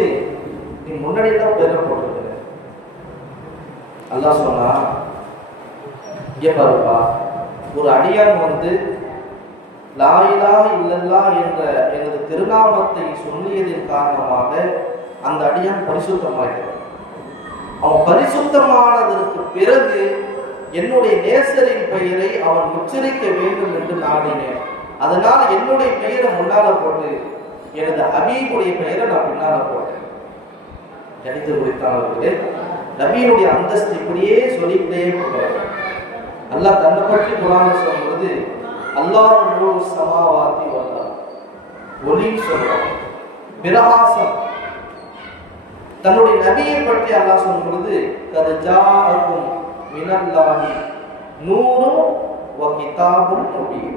நீ முன்னாடி தான் பேரை போட்டிருக்க. அல்லாஹ் சொன்னா, இங்கே பாருப்பா, ஒரு அடியான் லா இலாஹ இல்லல்லாஹ் என்ற எனது திருநாமத்தை சொல்லியதின் காரணமாக அந்த அடியான் பரிசுத்தமாகிறான். அவன் பரிசுத்தமானதற்கு பிறகு என்னுடைய நேசரின் பெயரை அவன் உச்சரிக்க வேண்டும் என்று நாடினேன். அதனால் என்னுடைய பெயரை முன்னால போட்டு எனது ஹபீபுடைய பெயரை நான் பின்னால போட்டேன். கணித்து குறித்தானவர்களே, நபியினுடைய அந்தஸ்து இப்படியே சொல்லிக்கிட்டே போகிறார். அல்லாஹ் தன்னை பற்றி குர்ஆன்ல சொல்லும்போது அல்லாஹ் நூறு சமாவாதி வல்லாஹ், ஒளின்னு சொல்றான், பிரகாசம். தன்னுடைய நபியை பற்றி அல்லாஹ் சொல்லும் பொழுது கத் ஜாஅக்கும் மினல்லாஹி நூரும் வ கிதாபும் முபீன்.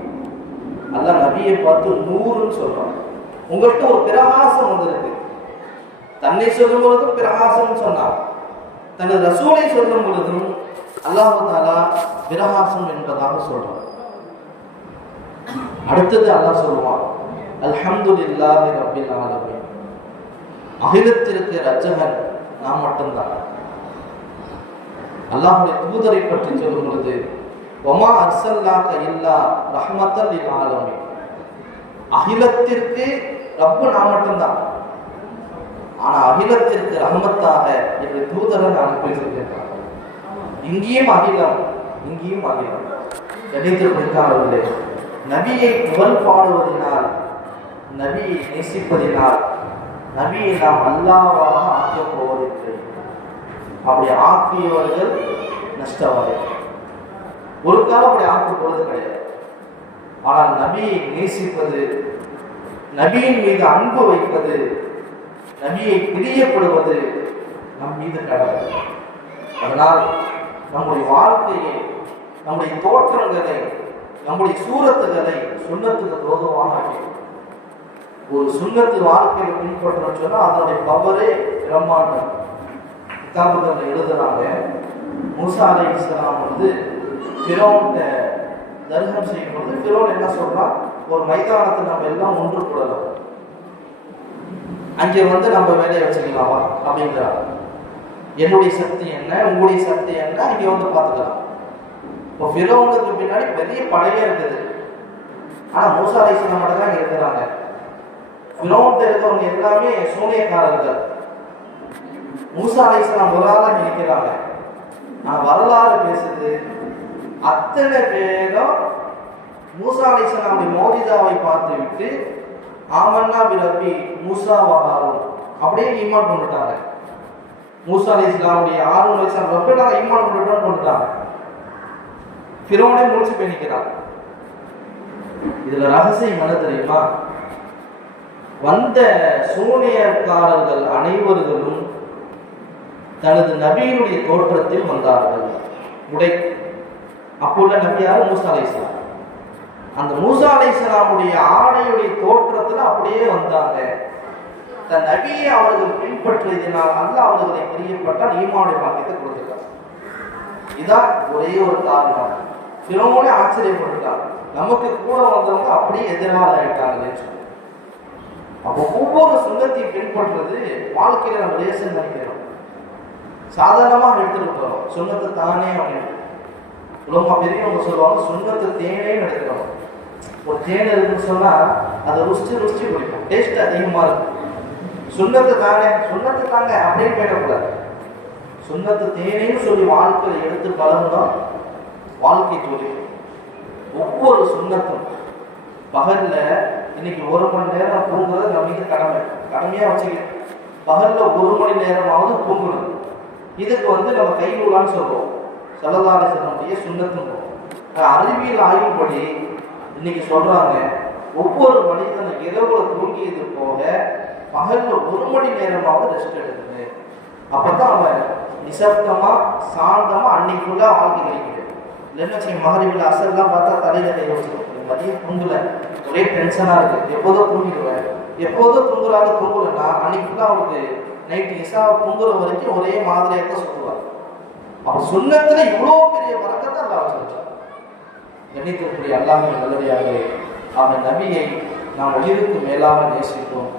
அல்லாஹ் நபியை பார்த்து நூறுன்னு சொல்றான், உங்கள்கிட்ட ஒரு பிரகாசம் வந்திருக்கு. தன்னை சொல்லும் பொழுதும் பிரகாசம் சொன்னார், தனது ரசூலை சொல்லும் பொழுதும் அல்லாஹ் தஆலா பிரகாசம் என்பதாக சொல்றான். அடுத்தது அல்லாஹ் சொல்லுவான், அல்ஹம்துலில்லாஹி ரப்பில் ஆலமீன், அகிலத்திற்கு ரட்சகன் நாம் மட்டும்தான். அல்லாஹ்வுடைய தூதரை பற்றி சொல்லும் பொழுது வமா அர்சல்னாக இல்லா ரஹ்மத்தல் லில் ஆலமீன், அகிலத்திற்கு ரப்பு நாம் மட்டும்தான், ஆனா அகிலத்திற்கு ரஹ்மத்தாக என்னுடைய தூதரை நான் அனுப்பியிருக்கிறேன். இங்கேயும் அகிலம், இங்கேயும் அகிலம். கணித்திருக்கானவர்களே, நபியை புகழ் பாடுவதனால், நபியை நேசிப்பதினால் நபியை நாம் அல்லாஹ்வாக ஆக்கப் போவதில்லை. அப்படி ஆக்கியவர்கள் நஷ்டவாதிகள். ஒரு காலம் அப்படி ஆக்க பொழுது கிடையாது. ஆனால் நபியை நேசிப்பது, நபியின் மீது அன்பு வைப்பது, நபியை பிரியப்படுவது நம் மீது கடமை. அதனால் நம்முடைய வாழ்க்கையை, நம்முடைய தோற்றங்களை, நம்முடைய சூரத்துகளை சுன்னத்துக்கு தோதுவாக ஒரு சுன்னத்து வாழ்க்கையை பின்பற்றணும்னு சொன்னால் அதனுடைய பவரே பிரம்மாண்டம். கிதாபுகள் எழுதுறாங்க, மூசா அலைஹிஸ்ஸலாம் ஃபிரௌன்ட்ட தரிசனம் செய்யும் பொழுது ஃபிரௌன் என்ன சொல்றான், ஒரு மைதானத்தை நம்ம எல்லாம் ஒன்று கூடலாம், அங்கே நம்ம வேலையை வச்சுக்கலாமா அப்படிங்கிறார். என்னுடைய சக்தி என்ன, உங்களுடைய சக்தி என்ன, இங்கே பார்த்துக்கலாம். இப்போ ஃபிரௌனுக்கு பின்னாடி பெரிய படையே இருக்குது. ஆனால் மூசா அலைஹிஸ்ஸலாம் மட்டும் தான் இருக்கிறாங்க. ஃபிரௌன்ட்ட இருக்கவங்க எல்லாமே சூனியக்காரர்கள். மூசா அலைஹிஸ்ஸலாம் ஒரு ஆளாக நிற்கிறாங்க. ஆனால் வரலாறு பேசுது, அத்தனை பேரும் மூசா அலைஹிஸ்ஸலாமுடைய மோதிதாவை பார்த்து விட்டு ஆமன்னா பிரபி மூசா வஹாரூன் அப்படியே ஈமான் கொண்டுட்டாங்க. மூசா அலைஹிஸ்ஸலாமுடைய ஹாரூன் அலைஹிஸ்ஸலாம் ரொம்ப நாங்கள் ஈமான் கொண்டுட்டாங்க. ஃபிரௌனே முடிச்சு போய் நிற்கிறாங்க. இதுல ரகசியம் என்ன தெரியுமா? வந்த சூனியக்காரர்கள் அனைவர்களும் தனது நபியினுடைய தோற்றத்தில் வந்தார்கள். அப்போள்ள நபி யாரு? மூசா அலைஹிஸ்ஸலாம். அந்த மூசா அலைஹிஸ்ஸலாமுடைய ஆடையுடைய தோற்றத்தில் அப்படியே வந்தாங்க. தன் நபியை அவர்கள் பின்பற்றியதினால் அல்லாஹ் அவர்களை பிரியப்பட்டால் ஈமானுடைய பாக்கியத்தை கொடுத்துட்டார். இதான் ஒரே ஒரு காரணம். ஃபிரௌனே ஆச்சரியப்பட்டுட்டாங்க, நமக்கு கூட வந்தவங்க அப்படியே எதிராக ஆயிட்டாங்கன்னு சொல்லி. அப்போ ஒவ்வொரு சுன்னத்தையும் பின்பற்றுறது வாழ்க்கையில நம்ம லேசன் நினைக்கிறோம், சாதாரணமாக எடுத்துட்டு போறோம். சுன்னத்தை தானே அப்படின்னு உலகமா பெரியவங்க சொல்லுவாங்க, சுன்னத்தை தேனேன்னு எடுத்துக்கிறோம். ஒரு தேன் இருக்குன்னு சொன்னா அதை ருச்சி குடிக்கும், டேஸ்ட் அதிகமா இருக்கும். சுன்னத்தை தானே அப்படின்னு கேட்கக்கூடாது. சுன்னத்து தேனேன்னு சொல்லி வாழ்க்கையில் எடுத்து பழகணும், வாழ்க்கை சொல்லி. ஒவ்வொரு சுன்னத்தும் பகல்ல இன்னைக்கு 1 மணி நேரம் தூங்குறது நம்ம மீது கடமையா வச்சுக்க. பகல்ல 1 மணி நேரமாவது தூங்கணும். இதுக்கு நம்ம கைநூலான்னு சொல்றோம். ஸல்லல்லாஹு அலைஹி வஸல்லம் சுன்னத்தும் அறிவியல் ஆய்வுப்படி இன்னைக்கு சொல்றாங்க, ஒவ்வொரு மனிதனும் இரவுல தூங்கியது போக பகல்ல 1 மணி நேரமாவது ரெஸ்ட் எடுக்குது. அப்பதான் அவன் நிசப்தமா சாந்தமா அன்னைக்குள்ள வாழ்க்கை கிடைக்குது. இல்லைன்னு வச்சுக்க, மகரிபில் அசர்லாம் பார்த்தா தலையில கை வச்சுருக்கோம், மதியம் தூங்கல, ஒரே டென்ஷனா இருக்கு, எப்போதோ தூங்கிடுவேன். எப்போதோ தூங்கலன்னா அன்னைக்குள்ள அவனுக்கு நைட்டு இசா தூங்குற வரைக்கும் ஒரே மாதிரியாக சொல்லுவார். அவன் சுன்னத்துல இவ்வளோ பெரிய பறக்கத்தை அல்லாஹ் வச்சிருக்கான். கண்ணியத்திற்குரிய அல்லாஹ்வின் நல்லடியார்களே, அவன் நபியை நாம் உயிருக்கு மேலாக நேசிப்போம்.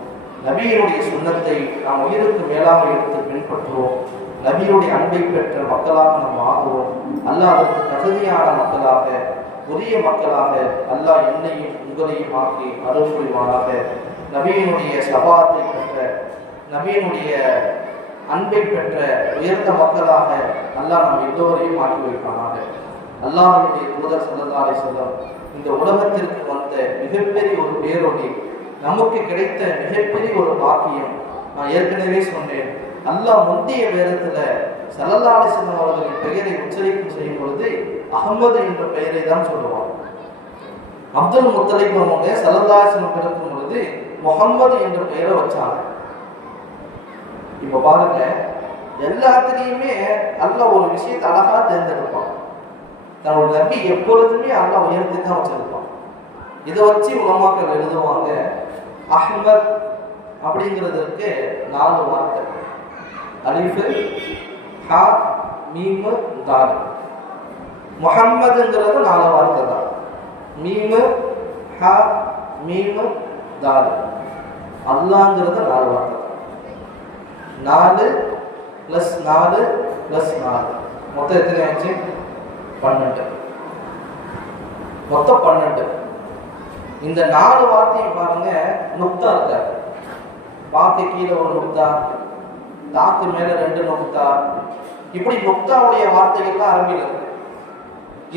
நபியினுடைய சுன்னத்தை நாம் உயிருக்கு மேலாக எடுத்து பின்பற்றுவோம். நபியுடைய அன்பை பெற்ற மக்களாக நாம் ஆகுவோம். அல்லாஹ் அதற்கு தகுதியான மக்களாக, உரிய மக்களாக அல்லாஹ் என்னையும் உங்களையும் ஆக்கி அருள் புரிவானாக. நபியினுடைய சபாத்தை பெற்ற, நபியினுடைய அன்பை பெற்ற உயர்ந்த மக்களாக அல்லாஹ் நாம் எல்லோரையும் ஆக்கி வைப்பானாக. அல்லாஹ்வுடைய தூதர் ஸல்லல்லாஹு அலைஹி வஸல்லம் இந்த உலகத்திற்கு வந்த மிகப்பெரிய ஒரு பேரொளி, நமக்கு கிடைத்த மிகப்பெரிய ஒரு பாக்கியம். நான் ஏற்கனவே சொன்னேன், அல்லாஹ் முந்தைய வேதத்துல ஸல்லல்லாஹு அலைஹி வஸல்லம் அவர்களின் பெயரை உச்சரிப்பு செய்யும் பொழுது அஹ்மது என்ற பெயரை தான் சொல்லுவார். அப்துல் முத்தலிப் அவங்க ஸல்லல்லாஹு அலைஹி வஸல்லம் பிறக்கும் பொழுது முஹம்மது என்ற பெயரை வச்சாங்க. இப்ப பாருங்க, எல்லாத்துலேயுமே அல்லாஹ் ஒரு விஷயத்தை அழகா தேர்ந்தெடுப்பான். தன்னோட நபி எப்பொழுதுமே அல்லாஹ் உயர்த்தி தான் வச்சிருப்பான். இதை வச்சு உலமாக்கள் எழுதுவாங்க, அஹ்மத் அப்படிங்கிறதுக்கு 4 வார்த்தை, அலிஃபு, ஹா, மீமு, தால். முஹம்மதுங்கிறது 4 வார்த்தை தான், மீமு, ஹா, மீமு, தால். அல்லாங்கிறது 4 வார்த்தை தான். 4 + 4 + 4 மொத்தம் எத்தனை ஆச்சு? 12. மொத்தம் 12. இந்த 4 வார்த்தையும் பாருங்க, நுக்தா இருக்காது. வார்த்தை கீழே ஒரு நுக்தா, தாக்கு மேல 2 நுக்தா, இப்படி நுக்தாவுடைய வார்த்தைகள்லாம் அரபியில் இருக்கு.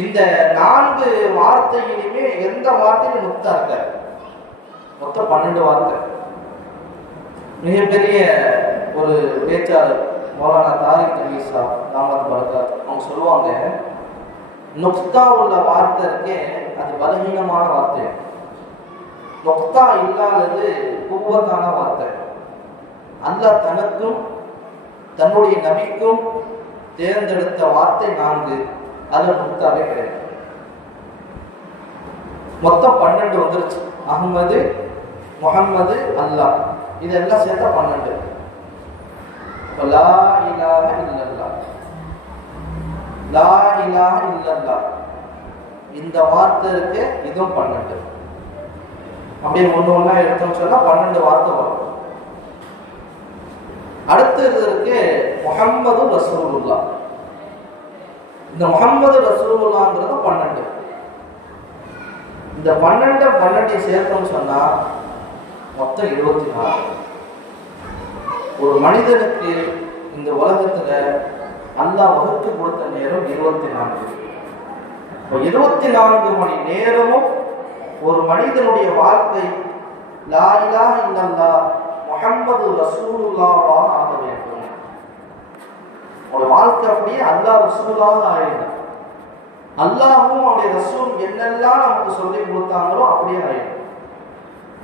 இந்த 4 வார்த்தையிலுமே எந்த வார்த்தையும் நுக்தா இருக்காது. மொத்தம் 12 வார்த்தை. மிகப்பெரிய ஒரு பேச்சாளர் மௌலானா தாரிக் அலி சாப் தாமத் பரகாத் அவங்க சொல்லுவாங்க, நொக்தா உள்ள வார்த்தை இருக்கே அது பலகீனமான வார்த்தை. நொக்தா இல்லாதது குவத்தான வார்த்தை. அல்லாஹ் தனக்கும் தன்னுடைய நபிக்கும் தேர்ந்தெடுத்த வார்த்தை 4. அதில் நொக்தாவே கிடையாது. மொத்தம் 12 வந்துருச்சு. அஹ்மது, முஹம்மது, அல்லாஹ் இதெல்லாம் சேர்த்தா 12. லா இலாஹ இல்லல்லாஹ், லா இலாஹ இல்லல்லாஹ் இந்த வார்த்தை இருக்கு, இதுவும் 12. அப்படியே ஒண்ணா எடுத்தோம்னு சொன்னா 12 வார்த்தை வரும். அடுத்தது இருக்கு முஹம்மது ரசூலுல்லாஹ். இந்த முஹம்மது ரசூலுல்லாஹ்ங்கிறது 12. இந்த 12 சேர்த்தோம்னு சொன்னா மொத்தம் 24. ஒரு மனிதனுக்கு இந்த உலகத்துல அல்லாஹ் வகுத்து கொடுத்த நேரம் 24. 24 மணி நேரமும் ஒரு மனிதனுடைய வாழ்க்கை லா இலாஹ இல்லல்லாஹ் முஹம்மது ரசூலுல்லாஹ் ஆக வேண்டும். ஒரு வாழ்க்கை அப்படியே அல்லாஹ் ரசூலுல்லாஹ் ஆயிடும். அல்லாஹ்வும் அவருடைய ரசூல் என்னெல்லாம் நமக்கு சொல்லி கொடுத்தாங்களோ அப்படியே ஆயிடும்.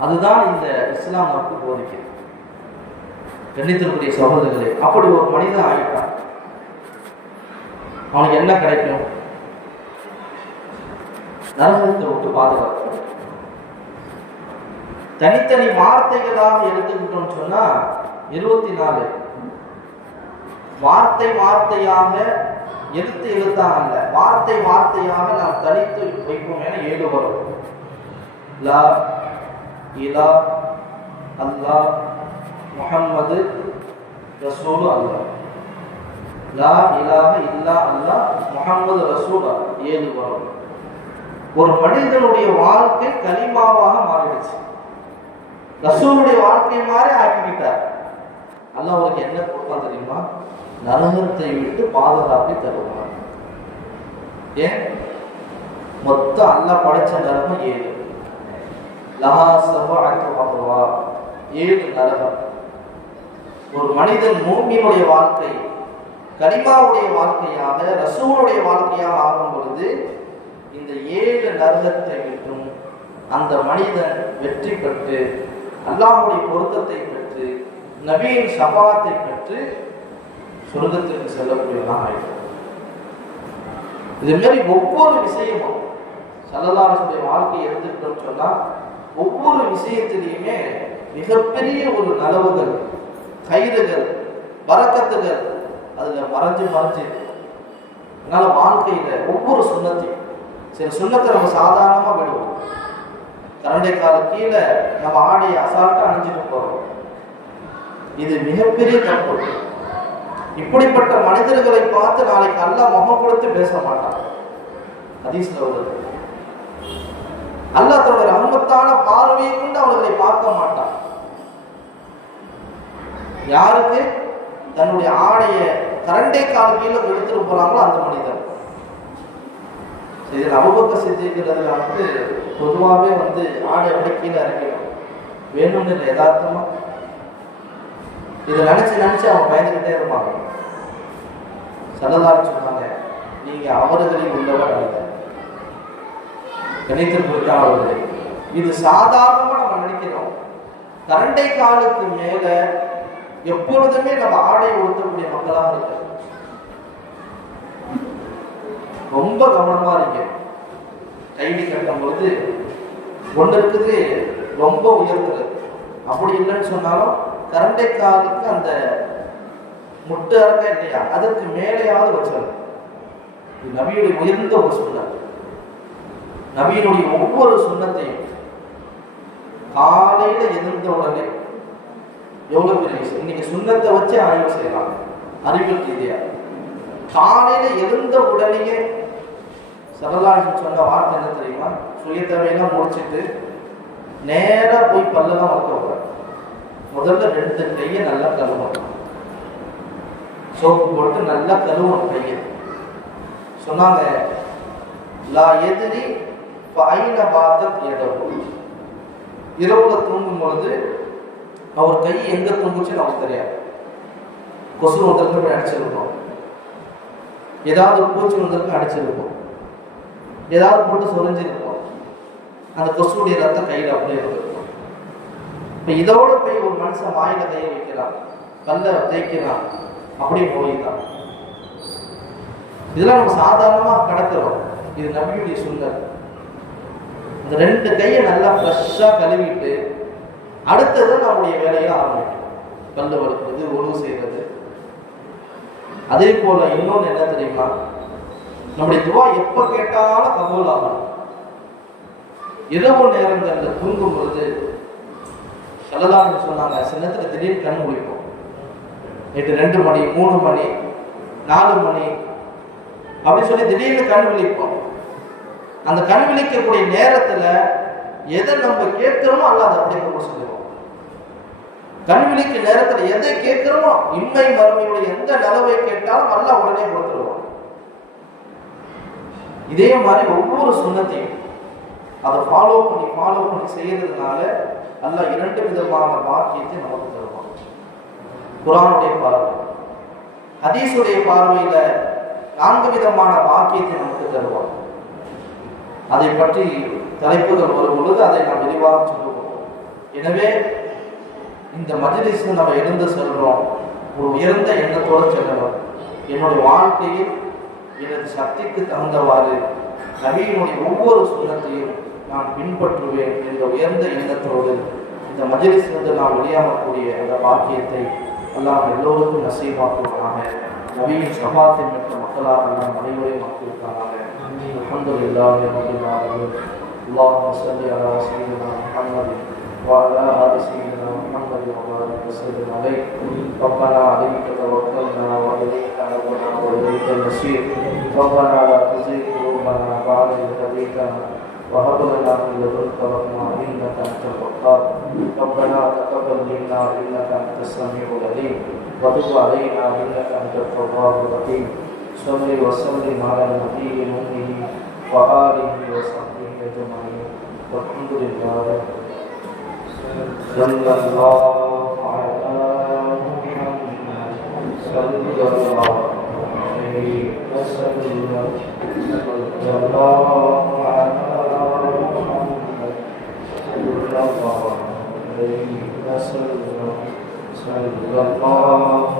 அதுதான் இந்த இஸ்லாம் நமக்கு போதிக்கிறது. கண்ணியத்திற்குரிய சகோதரர்களே, அப்படி ஒரு மனிதன் ஆயிட்டான், அவனுக்கு என்ன கிடைக்கும்? நரகத்தை விட்டு பாதுகாப்பு. தனித்தனி வார்த்தைகளாக எடுத்துக்கிட்டோம்னு சொன்னா 24. வார்த்தை வார்த்தையாக எழுத்தாக அல்ல, வார்த்தை வார்த்தையாக நாம் தனித்து வைப்போம் என 7 வரும். லா இலா அல்லாஹ் முஹம்மது ரசூலு அல்லாஹ், லா இலாஹ இல்லா அல்லாஹ் முஹம்மது ரசூல் 7 வரும். ஒரு மனிதனுடைய வாழ்க்கை கலிமாவாக மாறிடுச்சு. ரசூலுடைய வாழ்க்கை மாதிரி ஆக்கிவிட்டார். அல்லாஹ் அவருக்கு என்ன கொடுப்பான் தெரியுமா? நரகத்தை விட்டு பாதுகாப்பை தருவார். ஏன்? மொத்தம் அல்லாஹ் படைச்ச நரகம் 7. லஹா சபஅத்து அப்வாப், 7 நரகம். ஒரு மனிதன் மூமினுடைய வாழ்க்கை கலிமாவுடைய வாழ்க்கையாக ரசூலுடைய வாழ்க்கையாக ஆகும் பொழுது இந்த 7 நரகத்தை விட்டும் அந்த மனிதன் வெற்றி பெற்று அல்லாஹ்வுடைய பொருத்தத்தை பெற்று நபியின் ஷஃபாத்தை பெற்று சொர்க்கத்திற்கு செல்லக்கூடியதாக ஆயிடும். இது மாதிரி ஒவ்வொரு விஷயமும் ஸல்லல்லாஹு அலைஹி வஸல்லம் வாழ்க்கையை எடுத்துக்கிட்டோம்னு சொன்னா ஒவ்வொரு விஷயத்திலையுமே மிகப்பெரிய ஒரு நலவுகள், கைதுகள், பரக்கத்துகள் அதுல மறைஞ்சு அதனால வாழ்க்கையில ஒவ்வொரு சுண்ணத்தையும், சில சுண்ணத்தை நம்ம சாதாரணமா விடுவோம். கரண்டை கால கீழே நம்ம ஆடையை அசால்ட்டா அணிஞ்சிட்டு போறோம். இது மிகப்பெரிய தப்பு. இப்படிப்பட்ட மனிதர்களை பார்த்து நாளைக்கு அல்லாஹ் முகம் கொடுத்து பேச மாட்டான். ஹதீஸ்ல வருது, அல்லாஹ் தன்னோட ரஹ்மத்தான பார்வையை கொண்டு அவர்களை பார்க்க மாட்டான். யாருக்கு தன்னுடைய ஆடையை கரண்டை கால் கீழே எடுத்துட்டு போறாங்களோ அந்த மனிதர். இதில் அபூபக்கர் சித்திக்றதுல பொதுவாகவே ஆடை விட கீழே இறக்கிடும் வேணும்னு இல்லை, யதார்த்தமா இதை நினைச்சு அவங்க பயந்துகிட்டே இருப்பாங்க. ஸல்லல்லாஹு சொன்னாங்க, நீங்க அவர்களில் உள்ளவர் அல்ல, கணித்திற்கு அவர்களே. இது சாதாரணமா நம்ம நினைக்கிறோம். கரண்டை காலுக்கு மேல எப்பொழுதுமே நம்ம ஆடை உடுத்தக்கூடிய மக்களாக இருக்கு. ரொம்ப கவனமா இருக்க. கைடி கட்டும் பொழுது ஒன்று இருக்குது ரொம்ப உயர்த்துறது, அப்படி இல்லைன்னு சொன்னாலும் கரண்டை காலுக்கு அந்த முட்டு அறக்க இல்லையா அதற்கு மேலேயாவது வச்சிருது. இது நபியுடைய உயர்ந்த ஒரு சுண்ணத். நபியினுடைய ஒவ்வொரு சுண்ணத்தையும் காலையில எழுந்த உடனே எவ்வளவு பெரிய விஷயம். இன்னைக்கு சுண்ணத்தை வச்சு ஆய்வு செய்யலாம் அறிவியல் ரீதியா. காலையில எழுந்த உடனேயே ஸல்லல்லாஹு சொன்ன வார்த்தை என்ன தெரியுமா? சுயத்தவையெல்லாம் முடிச்சுட்டு நேரா போய் பல்லெல்லாம் வளர்க்க வைப்பார். முதல்ல 2 கையை நல்லா கழுவணும், சோப்பு போட்டு நல்லா கழுவணும் கையை. சொன்னாங்க, லா எதிரி பைன பாத்தத் எதோ. இரவுல தூங்கும் பொழுது அவர் கை எங்க தூங்குச்சுன்னு அவருக்கு தெரியாது. கொசு வந்திருக்கு போய் அடிச்சிருக்கோம், ஏதாவது பூச்சி வந்திருக்கு அடிச்சிருக்கோம். ஏதாவது போட்டு சொரிஞ்சிருப்போம், அந்த கொசுடைய ரத்தம் கையில் அப்படியே இருந்திருக்கும். இப்போ இதோட போய் ஒரு மனுஷன் வாயில கையை வைக்கிறான், பல்ல தேய்க்கிறான், அப்படியே நோய் தான். இதெல்லாம் நம்ம சாதாரணமாக கடத்துறோம். இது நபியுடைய சுன்னத். இந்த 2 கையை நல்லா ஃப்ரெஷ்ஷாக கழுவிட்டு அடுத்தது நம்முடைய வேலையை ஆரம்பிக்கும். பல்லு வளர்க்குறது, உணவு செய்கிறது. அதே போல இன்னொன்று என்ன தெரியுமா, நம்முடைய துவா எப்போ கேட்டாலும் கபூல் ஆகணும். இரவு நேரங்களில் தூங்கும் பொழுது சொல்லலாம்னு சொன்னாங்க, சில நேரத்தில் திடீர்னு கண் முழிப்போம். நைட்டு 2 மணி 3 மணி 4 மணி அப்படின்னு சொல்லி திடீர்னு கண் விழிப்போம். அந்த கண் விழிக்கக்கூடிய நேரத்துல எதை நம்ம கேட்கிறோமோ அல்ல அதை அப்படியே நம்ம சொல்லுவோம். கண் விழிக்க நேரத்துல எதை கேட்கிறோமோ, இன்மை மறுமையுடைய எந்த நிலவை கேட்டாலும் அல்ல உடனே கொடுத்துருவோம். இதே மாதிரி ஒவ்வொரு சுன்னத்தையும் அதை ஃபாலோ பண்ணி செய்யறதுனால அல்லாஹ் 2 விதமான பாக்கியத்தை நமக்கு தருவான். குர்ஆனுடைய பார்வை, ஹதீஸுடைய பார்வையில 4 விதமான பாக்கியத்தை நமக்கு தருவான். அதை பற்றி தலைப்புகள் வரும் பொழுது அதை நாம் விரிவாக சொல்லுவோம். எனவே இந்த மஜ்லிஸ்க்கு நம்ம எழுந்து செல்றோம், ஒரு உயர்ந்த எண்ணத்தோடு செல்லணும். என்னுடைய வாழ்க்கையில் எனது சக்திக்கு தகுந்தவாறு நபியினுடைய ஒவ்வொரு சுன்னத்தையும் நான் பின்பற்றுவேன் என்ற உயர்ந்த எண்ணத்தோடு இந்த மஜ்லிஸிலிருந்து நாம் வெளியாகக்கூடிய அந்த பாக்கியத்தை அல்லாஹ் எல்லோருக்கும் நசீபாக்குவானாக. நபியின் ஷஃபாத்தை பெற்ற மக்களாக நாம் அனைவரையும் ஆக்கியிருக்காங்க. அல்ஹம்துலில்லாஹி ரப்பில் ஆலமீன். அல்லாஹும்ம ஸல்லி அலா ஸய்யிதினா முஹம்மத் وعلى آل سيدنا محمد وبارك وسلم عليه. ربنا عليك توكلنا وإليك أنبنا وإليك المصير. ربنا لا تزغ قلوبنا بعد إذ هديتنا وهب لنا من لدنك رحمة إنك أنت الوهاب. ربنا تقبل منا إنك أنت السميع العليم وتب علينا إنك أنت التواب الرحيم. صل وسلم على النبي الأمي وآله وصحبه أجمعين والحمد لله. صلى الله على محمد صلى الله عليه وسلم. صلى الله على محمد صلى الله عليه وسلم. صلى الله